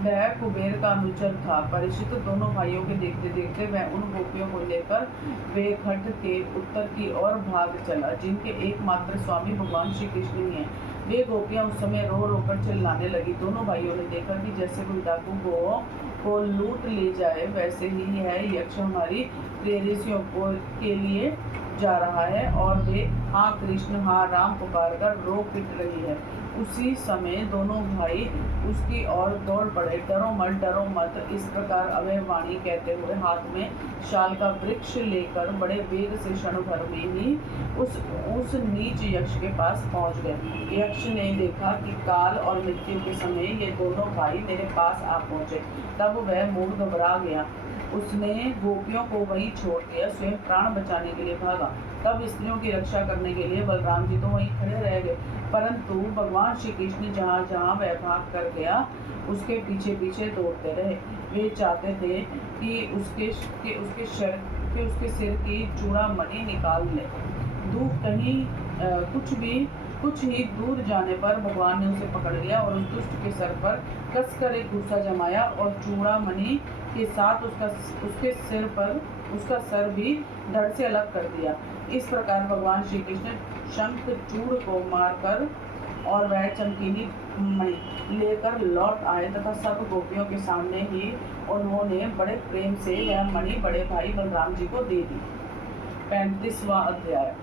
वह कुबेर का अनुचर था। परीक्षित दोनों भाइयों के देखते देखते वह उन गोपियों को लेकर वे घट के उत्तर की ओर भाग चला, जिनके एकमात्र स्वामी भगवान श्री कृष्ण ही हैं। वे गोपियां उस समय रो रो कर चिल्लाने लगी। दोनों भाइयों ने देखा कि जैसे कोई डाकू को लूट ले जाए, वैसे ही यह यक्ष हमारी प्रेयसियों के लिए जा रहा है और वे हाँ कृष्ण हाँ राम पुकार कर रो पिट रही है। उसी समय दोनों भाई उसकी ओर दौड़ पड़े। डरो मत, इस प्रकार अभय वाणी कहते हुए हाथ में शाल का वृक्ष लेकर बड़े वेग से क्षण भर में ही उस नीच यक्ष के पास पहुंच गए। यक्ष ने देखा कि काल और मृत्यु के समय ये दोनों भाई मेरे पास आ पहुंचे, तब वह मूड घबरा गया। उसने गोपियों को वहीं छोड़ दिया, स्वयं प्राण बचाने के लिए भागा। तब स्त्रियों की रक्षा करने के लिए बलराम जी तो वहीं खड़े रह गए, परंतु भगवान श्री कृष्ण जहाँ जहाँ वह भाग कर गया उसके पीछे पीछे दौड़ते रहे। वे चाहते थे कि उसके सिर की चूड़ामणि निकाल ले। कुछ ही दूर जाने पर भगवान ने उसे पकड़ लिया और उस दुष्ट के सर पर कसकर एक घूसा जमाया और चूड़ामणि के साथ उसका सर भी धड़ से अलग कर दिया। इस प्रकार भगवान श्री कृष्ण शंखचूड़ को मारकर और वह चमकीली मणि लेकर लौट आए तथा सब गोपियों के सामने ही उन्होंने बड़े प्रेम से यह मणि बड़े भाई बलराम जी को दे दी। 35वां अध्याय।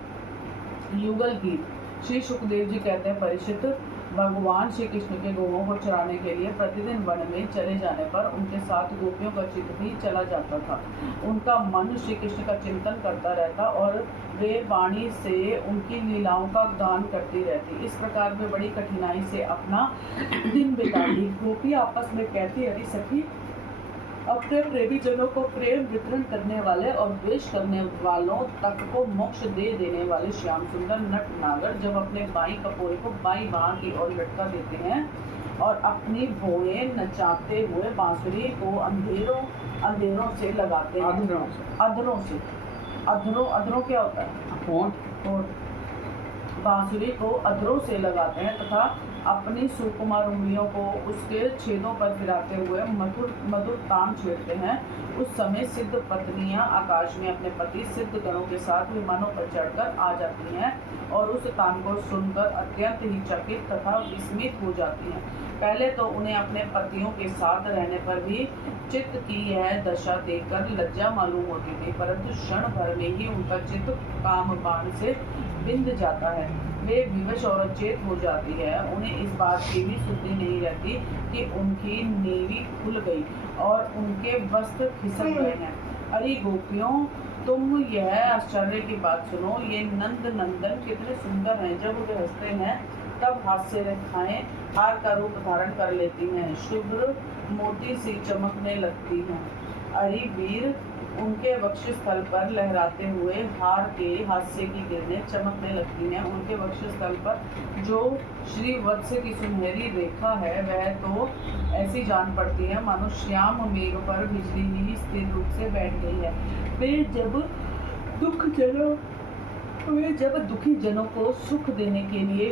युगल गीत। श्री सुखदेव जी कहते हैं, परीक्षित, भगवान श्री कृष्ण के गौओं को चराने के लिए प्रतिदिन वन में चले जाने पर उनके साथ गोपियों का चित्त भी चला जाता था। उनका मन श्री कृष्ण का चिंतन करता रहता और वे वाणी से उनकी लीलाओं का गान करती रहती। इस प्रकार वे बड़ी कठिनाई से अपना दिन बिताती। गोपी आपस में कहती, अरे सखी, अपने प्रेमी जनों को प्रेम वितरण करने वाले और द्वेष करने वालों तक को मोक्ष दे देने वाले श्याम सुंदर नट नागर जब अपने बाई कपोरे को बाई बाह की ओर लटका देते हैं और अपनी भौएं नचाते हुए बांसुरी को अंधेरों से लगाते हैं। अधरों क्या होता है? बांसुरी को अधरों से लगाते हैं तथा अपनी सुकुमार उंगलियों को उसके छेदों पर फिराते हुए मधुर मधुर तान छेड़ते हैं। उस समय सिद्ध पत्नियां आकाश में अपने पति सिद्ध गणों के साथ विमानों पर चढ़कर आ जाती हैं और उस तान को सुनकर अत्यंत ही चकित तथा विस्मित हो जाती हैं। पहले तो उन्हें अपने पतियों के साथ रहने पर भी चित्त की यह दशा देखकर लज्जा मालूम होती थी, परंतु क्षण भर में ही उनका चित्त काम बाण से बिंद जाता है। वे विवश और अचेत हो जाती है। उन्हें इस बात की भी सुधि नहीं रहती कि उनकी नीवी खुल गई और उनके वस्त्र खिसक गए हैं। अरे गोपियों, तुम यह आश्चर्य की बात सुनो, ये नंद नंदन कितने सुंदर हैं। जब वे हंसते हैं तब हास्य रेखाएं हार का रूप धारण कर लेती हैं, शुभ्र मोती सी चमकने लगती हैं। अरे वीर, उनके वक्षस्थल पर लहराते हुए हार के हास्य की किरणें चमकने लगती हैं। उनके वक्षस्थल पर जो श्रीवत्स की सुनहरी रेखा है वह तो ऐसी जान पड़ती है मानो श्याम मेघ पर बिजली ही स्थिर रूप से बैठ गई है। वे जब दुखी जनों को सुख देने के लिए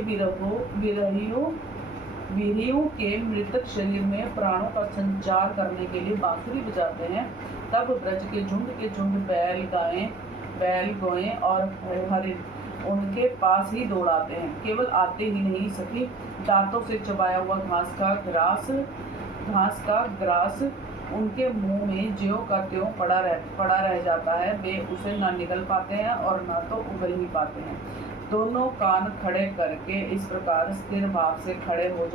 वीरियों के मृतक शरीर में प्राणों का संचार करने के लिए बांसुरी बजाते हैं, तब ब्रज के झुंड बैल गोएं और हरिण उनके पास ही दौड़ाते हैं। केवल आते ही नहीं सकी, दांतों से चबाया हुआ घास का ग्रास उनके मुंह में ज्यों का त्यों पड़ा रह जाता है। वे उसे ना निगल पाते हैं और ना तो उगल ही पाते हैं। दोनों कान खड़े करके इस प्रकार स्थिर भाव से खड़े हो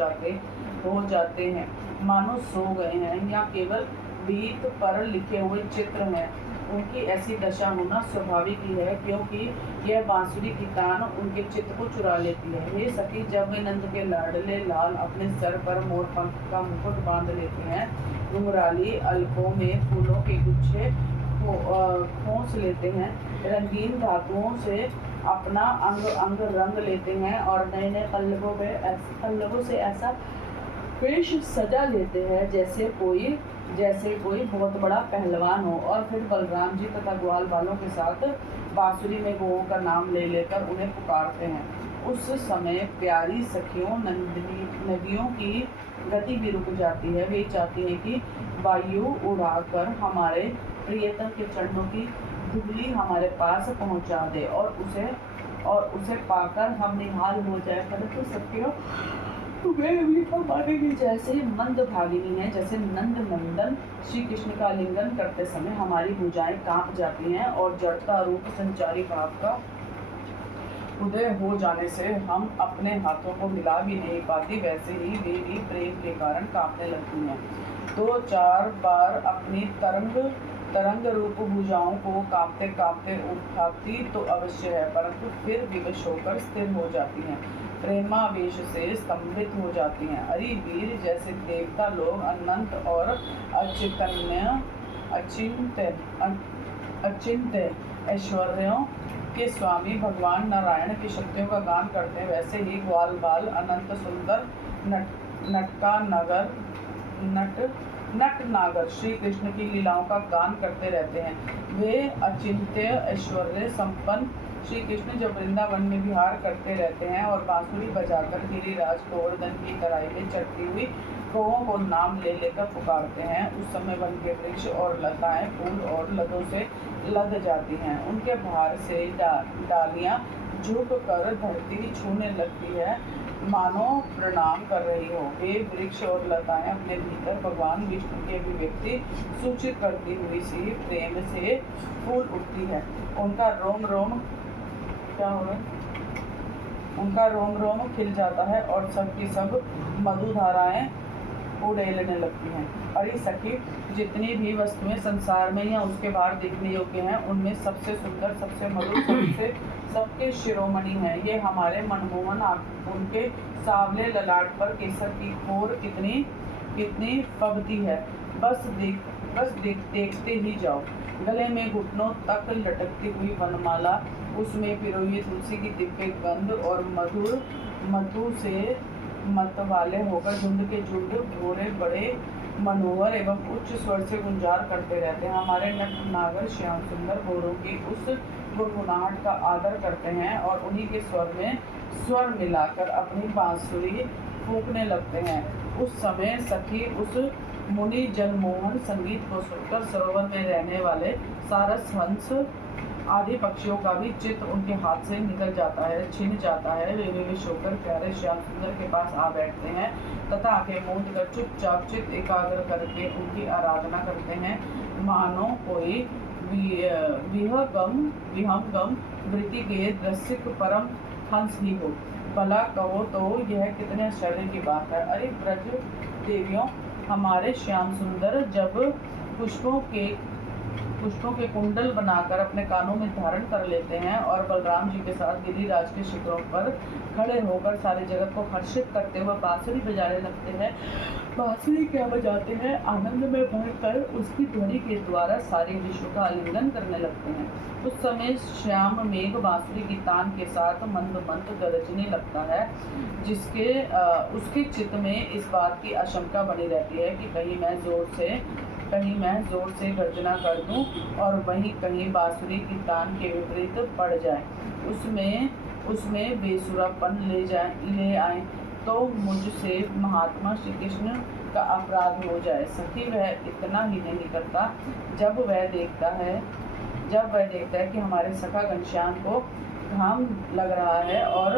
जाते हैं मानो सो गए हैं या केवल भीत पर लिखे हुए चित्र हैं। उनकी ऐसी दशा होना स्वाभाविक ही है, क्योंकि यह बांसुरी की तान उनके चित्त को चुरा लेती है। हे सखी, जब वे नंद के लाडले लाल अपने सर पर मोर पंख का मुकुट बांध लेते हैं, घुंघराली अलकों में फूलों के गुच्छे खोस लेते हैं, रंगीन धातुओं से अपना अंग अंग रंग लेते हैं और नए नए पल्लवों से ऐसा वेश सजा लेते हैं जैसे कोई बहुत बड़ा पहलवान हो, और फिर बलराम जी तथा ग्वाल बालों के साथ बांसुरी में गौओं का नाम ले लेकर उन्हें पुकारते हैं। उस समय प्यारी सखियों नदियों की गति भी रुक जाती है। वे चाहती है कि वायु उड़ाकर हमारे प्रियतम के चरणों की धूली हमारे पास पहुंचा दे और उसे पाकर हम निहाल हो जाए। परंतु सखियों, वे भी हमारे लिए जैसे मंद भागिनी है, जैसे नंद नंदन श्री कृष्ण का लिंगन करते समय हमारी भुजाएं कांप जाती हैं और जड़ता रूप संचारी भाव का उदय हो जाने से हम अपने हाथों को हिला भी नहीं पाती, वैसे ही वे भी प्रेम के कारण कांपने लगती हैं। 2-4 बार अपनी तरंग रूप भुजाओं को कांपते कांपते उठाती तो अवश्य है, परंतु फिर विवश होकर स्थिर हो जाती हैं, प्रेमावेश से स्तंभित हो जाती हैं। अरे वीर, जैसे देवता लोग अनंत और अचिंत्य ऐश्वर्यों के स्वामी भगवान नारायण की शक्तियों का गान करते हैं, वैसे ही ग्वाल बाल अनंत सुंदर नट नागर श्री कृष्ण की लीलाओं का गान करते रहते हैं। वे अचिंत्य ऐश्वर्य संपन्न श्री कृष्ण जब वृंदावन में विहार करते रहते हैं और बांसुरी बजाकर गिरिराज गोवर्धन की तराई में चढ़ती हुई गौओं को नाम ले लेकर पुकारते हैं, उस समय वन के वृक्ष और लताएं फूल और लदों से लद जाती हैं। उनके भार से डालियां झुक कर धरती छूने लगती है, मानो प्रणाम कर रही हो। वे वृक्ष और लताएं अपने भीतर भगवान विष्णु की अभिव्यक्ति सूचित करती हुई सी प्रेम से फूल उठती है। उनका रोम रोम खिल जाता है और सब की सब मधु धाराएं उड़ेलने लगती हैं। अरे सखी, जितनी भी वस्तुएं संसार में या उसके बाहर दिखने योग्य हैं, उनमें सबसे सुंदर, सबसे मधुर, सबके शिरोमणि हैं। ये हमारे मनमोहन उनके सावले ललाट पर केसर की खोर कितनी फबती है। बस देखते ही जाओ। गले में घुटनों तक लटकती हुई वनमाला, उसमें पिरोई तुलसी की दिव्य गंध और मधु से मत वाले होकर झुंड के झुंड भोरे बड़े मनोहर एवं उच्च स्वर से गुंजार करते रहते हैं। हमारे नट नागर श्याम सुंदर घोड़ों की उस गुनगुनाहट का आदर करते हैं और उन्हीं के स्वर में स्वर मिलाकर अपनी बांसुरी फूंकने लगते हैं। उस समय सखी उस मुनि जनमोहन संगीत को सुनकर सरोवर में रहने वाले सारस, हंस आदि पक्षियों का भी चित्त उनके हाथ से निकल जाता है, छिन जाता है। वे विवश होकर प्यारे श्याम सुंदर के पास आ बैठते हैं तथा आंखें मूंद कर चुपचाप चित्त एकाग्र करके उनकी आराधना करते हैं, मानो कोई विहंगम वृत्ति के दृश्यक परम हंस ही हो। भला कहो तो यह कितने आश्चर्य की बात है। अरे ब्रज देवियों, हमारे श्याम सुंदर जब पुष्पों के कुंडल बनाकर अपने कानों में धारण कर लेते हैं और बलराम जी के साथ गिरिराज के शिखरों पर खड़े होकर सारे जगत को हर्षित करते हुए बांसुरी बजाने लगते हैं। बांसुरी क्या बजाते हैं, आनंद में भरकर उसकी ध्वनि के द्वारा सारे विश्व का आलिंगन करने लगते हैं। उस समय श्याम मेघ बांसुरी की तान के साथ मंद मंद गरजने लगता है, उसके चित्त में इस बात की आशंका बनी रहती है कि कहीं मैं जोर से गर्जना कर दूं और वहीं कहीं बांसुरी की तान के विपरीत पड़ जाए, उसमें बेसुरापन ले आए तो मुझसे महात्मा श्री कृष्ण का अपराध हो जाए। सखी वह इतना ही नहीं करता, जब वह देखता है कि हमारे सखा घनश्याम को घाम लग रहा है और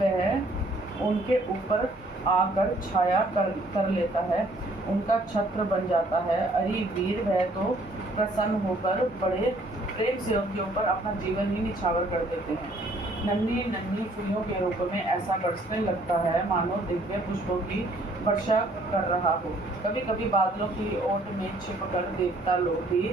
वह उनके ऊपर आकर छाया कर लेता है, उनका छत्र बन जाता है। अरे वीर, वह तो प्रसन्न होकर बड़े प्रेम से उनके ऊपर अपना जीवन ही निछावर कर देते हैं। नन्ही नन्ही फूलों के रूप में ऐसा बरसने लगता है मानो दिव्य पुष्पों की वर्षा कर रहा हो। कभी कभी बादलों की ओट में छिपकर देवता लोग भी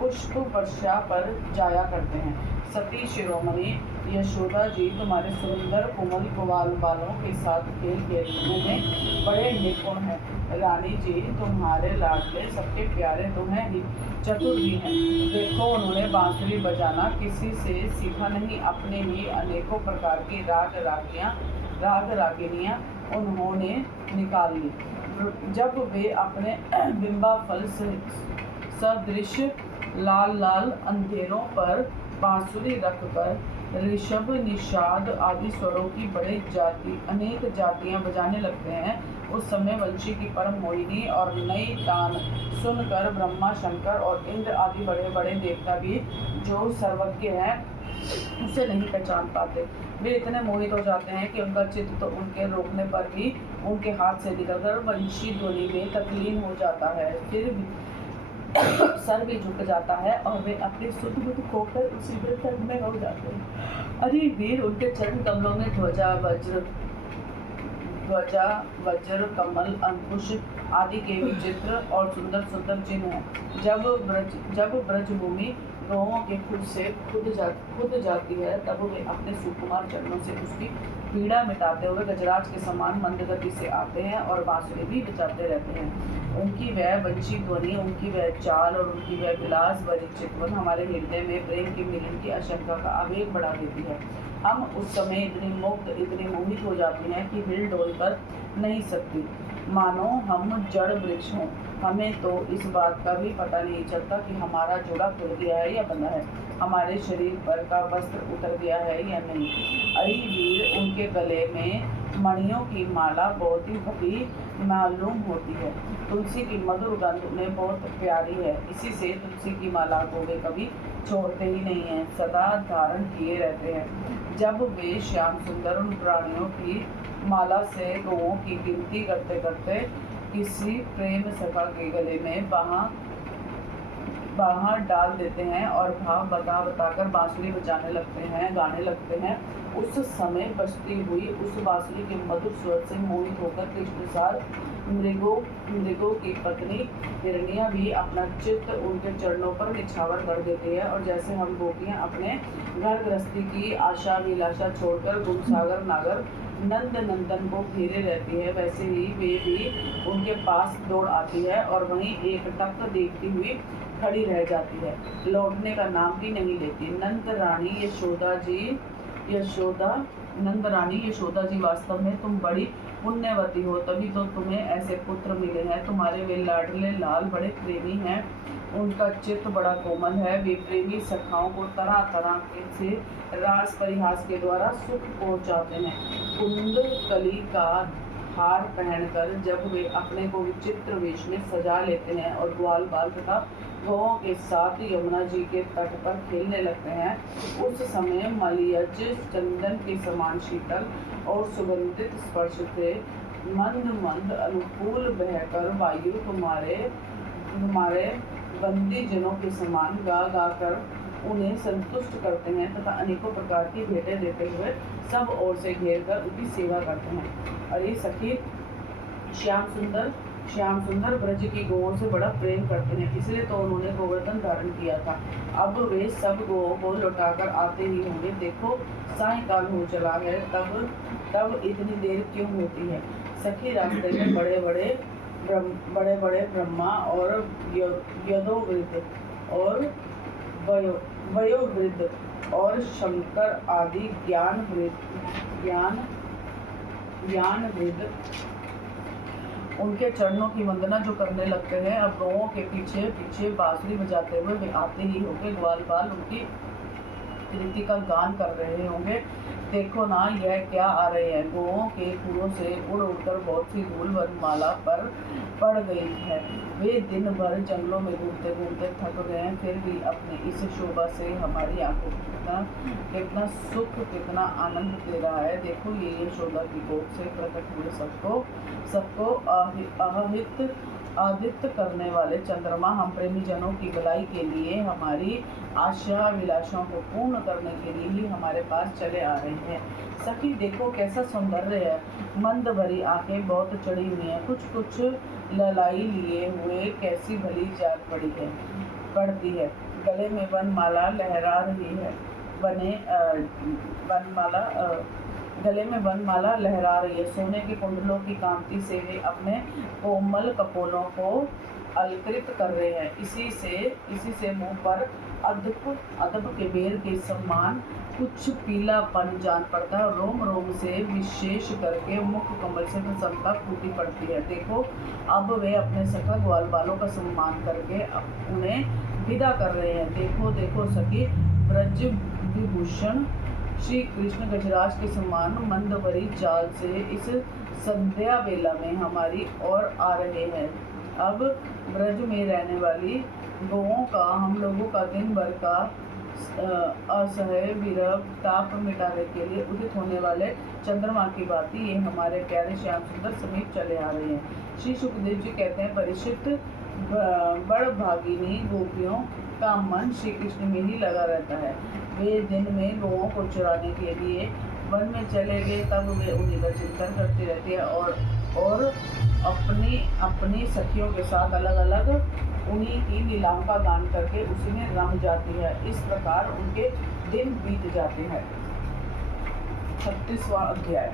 पुष्प वर्षा पर जाया करते हैं। सती शिरोमणि यशोदा जी तुम्हारे सुंदर कोमल कुवाल बालों के साथ खेल खेलने में बड़े निपुण हैं। रानी जी तुम्हारे लाडले सबके प्यारे तो हैं ही, चतुर भी हैं। देखो, उन्होंने बांसुरी बजाना किसी से सीखा नहीं, अपने ही अनेकों प्रकार की राग रागिनियाँ उन्होंने निकाल ली। जब वे अपने बिंबा फल सदृश लाल लाल अंधेरों पर बांसुरी रखकर ऋषभ, निषाद आदि स्वरों की अनेक जातियां बजाने लगते हैं, उस समय वंशी की परम मोहिनी और नई तान सुनकर ब्रह्मा, शंकर और इंद्र आदि बड़े बड़े देवता भी जो सर्वज्ञ हैं उसे नहीं पहचान पाते। वे इतने मोहित हो जाते हैं कि उनका चित्त तो उनके रोकने पर भी उनके हाथ से निकलकर वंशी ध्वनि में तल्लीन हो जाता है। फिर सर भी झुक जाता है और वे अपने सुध बुध खोकर उसी में तन्मय हो जाते हैं। अरे वीर, उनके चरण कमलों में ध्वजा, वज्र, कमल, अंकुश आदि के विचित्र और सुंदर सुंदर चिन्ह हैं। जब ब्रजभूमि गौओं के खुद से खुद जाती है, तब वे अपने सुकुमार चरणों से उसकी पीड़ा मिटाते हुए गजराज के समान मंद गति से आते हैं और बांसुरी भी बजाते रहते हैं। उनकी वह वंशी ध्वनि, उनकी वह चाल और उनकी वह विलास भरी चितवन हमारे हृदय में प्रेम के मिलन की आशंका का आवेग बढ़ा देती है। हम उस समय इतनी मोहित हो जाती हैं कि हिल डोल कर नहीं सकती, मानो हम जड़ वृक्ष हों। हमें तो इस बात का भी पता नहीं चलता कि हमारा जोड़ा खुल गया है या बंधा है, हमारे शरीर पर का वस्त्र उतर गया है या नहीं। अरे वीर, उनके गले में मणियों की माला बहुत ही भली मालूम होती है। तुलसी की मधुर गंध उन्हें बहुत प्यारी है, इसी से तुलसी की माला को वे कभी छोड़ते ही नहीं हैं, सदा धारण किए रहते हैं। जब वे श्याम सुंदर उन प्राणियों की माला से गौओं की गिनती करते करते किसी प्रेम सखा के गले में बाहर डाल देते हैं और भाव बताकर बांसुरी बजाने लगते हैं, गाने लगते हैं, उस समय बजती हुई उस बांसुरी के मधुर स्वर से मोहित होकर कृष्णसार मृगों की पत्नी हिरनिया भी अपना चित्त उनके चरणों पर निछावर कर देती है। और जैसे हम गोपियां अपने घर गृहस्थी की आशा अभिलाषा छोड़कर गुणसागर नागर नंद नंदन को घेरे रहती है, वैसे ही वे भी उनके पास दौड़ आती है और वहीं एक टक देखती हुई खड़ी रह जाती है, लौटने का नाम भी नहीं लेती। नंद रानी यशोदा जी, वास्तव में तुम बड़ी पुण्यवती हो, तभी तो तुम्हें ऐसे पुत्र मिले हैं। तुम्हारे वे लाडले लाल बड़े प्रेमी हैं, उनका चित्त बड़ा कोमल है। वे प्रेमी सखाओं को तरह तरह से रास परिहास के द्वारा सुख पहुंचाते हैं। कुंद कली का हार पहनकर जब वे अपने को विचित्र वेश में सजा लेते हैं और ग्वाल बाल तथा गौओं के साथ यमुना जी के तट पर खेलने लगते हैं, उस समय मलयज चंदन के समान शीतल और सुगंधित स्पर्श से मंद मंद अनुकूल बहकर वायु तुम्हारे बंदी जनों के समान गा गा कर उन्हें संतुष्ट करते हैं तथा अनेकों प्रकार की भेंटें देते हुए सब ओर से घेर कर उनकी सेवा करते हैं। अरे सखी, श्याम सुंदर ब्रज की गौओं से बड़ा प्रेम करते हैं, इसलिए तो उन्होंने गोवर्धन धारण किया था। अब वे सब गौओं को लौटाकर आते ही होंगे। देखो सायंकाल हो चला है, तब इतनी देर क्यों होती है? सखी, रास्ते में बड़े बड़े ब्रह्मा और यदोवृद्ध और वयोवृद्ध और शंकर आदि ज्ञान वृद्ध उनके चरणों की वंदना जो करने लगते हैं। अब गौओं के पीछे पीछे बांसुरी बजाते हुए वे आते ही होंगे। ग्वाल बाल उनकी रीति का गान कर रहे होंगे। देखो ना, यह क्या आ रहे हैं। गौओं के खुरों से उड़ उड़कर बहुत सी धूल वनमाला पर पड़ गई है। वे दिन भर जंगलों में घूमते घूमते थक गए हैं, फिर भी अपने इस शोभा से हमारी आंखों को कितना सुख, कितना आनंद दे रहा है। देखो, ये यशोदा की गोद से प्रकट हुए सबको आदित्य करने वाले चंद्रमा हम प्रेमी जनों की भलाई के लिए, हमारी आशा विलासों को पूर्ण करने के लिए ही हमारे पास चले आ रहे हैं। सखी, देखो कैसा सौंदर्य है। मंद भरी आंखें बहुत चढ़ी हुई हैं, कुछ ललाई लिए हुए कैसी भली जाग पड़ती है। गले में वनमाला लहरा रही है। गले में वनमाला लहरा रही है। सोने के कुंडलों की कांति से वे अपने कोमल कपोलों को अलकृत कर रहे हैं। इसी से मुंह पर अदब के बेर के समान कुछ पीलापन जान पड़ता है और रोम रोम से विशेष करके मुख कमल से प्रसन्नता फूटी पड़ती है। देखो, अब वे अपने सखा ग्वाल बालों का सम्मान करके उन्हें विदा कर रहे हैं। देखो देखो सखी, ब्रज विभूषण श्री कृष्ण गजराज के समान मंद भरी चाल से इस संध्या वेला में हमारी ओर आ रहे हैं। अब ब्रज में रहने वाली गौओं का, हम लोगों का दिन भर का असह्य विरह ताप मिटाने के लिए उदित होने वाले चंद्रमा की भांति ये हमारे प्यारे श्याम सुंदर समीप चले आ रहे हैं। श्री सुखदेव जी कहते हैं, परीक्षित, बड़भागिनी गोपियों का मन श्री कृष्ण में ही लगा रहता है। वे दिन में गौओं को चुराने के लिए वन में चले गए, तब वे उन्हीं का चिंतन करती रहती है और अपनी सखियों के साथ अलग अलग उन्हीं की लीलाओं का गान करके उसी में रम जाती है। इस प्रकार उनके दिन बीत जाते हैं। 36वां अध्याय।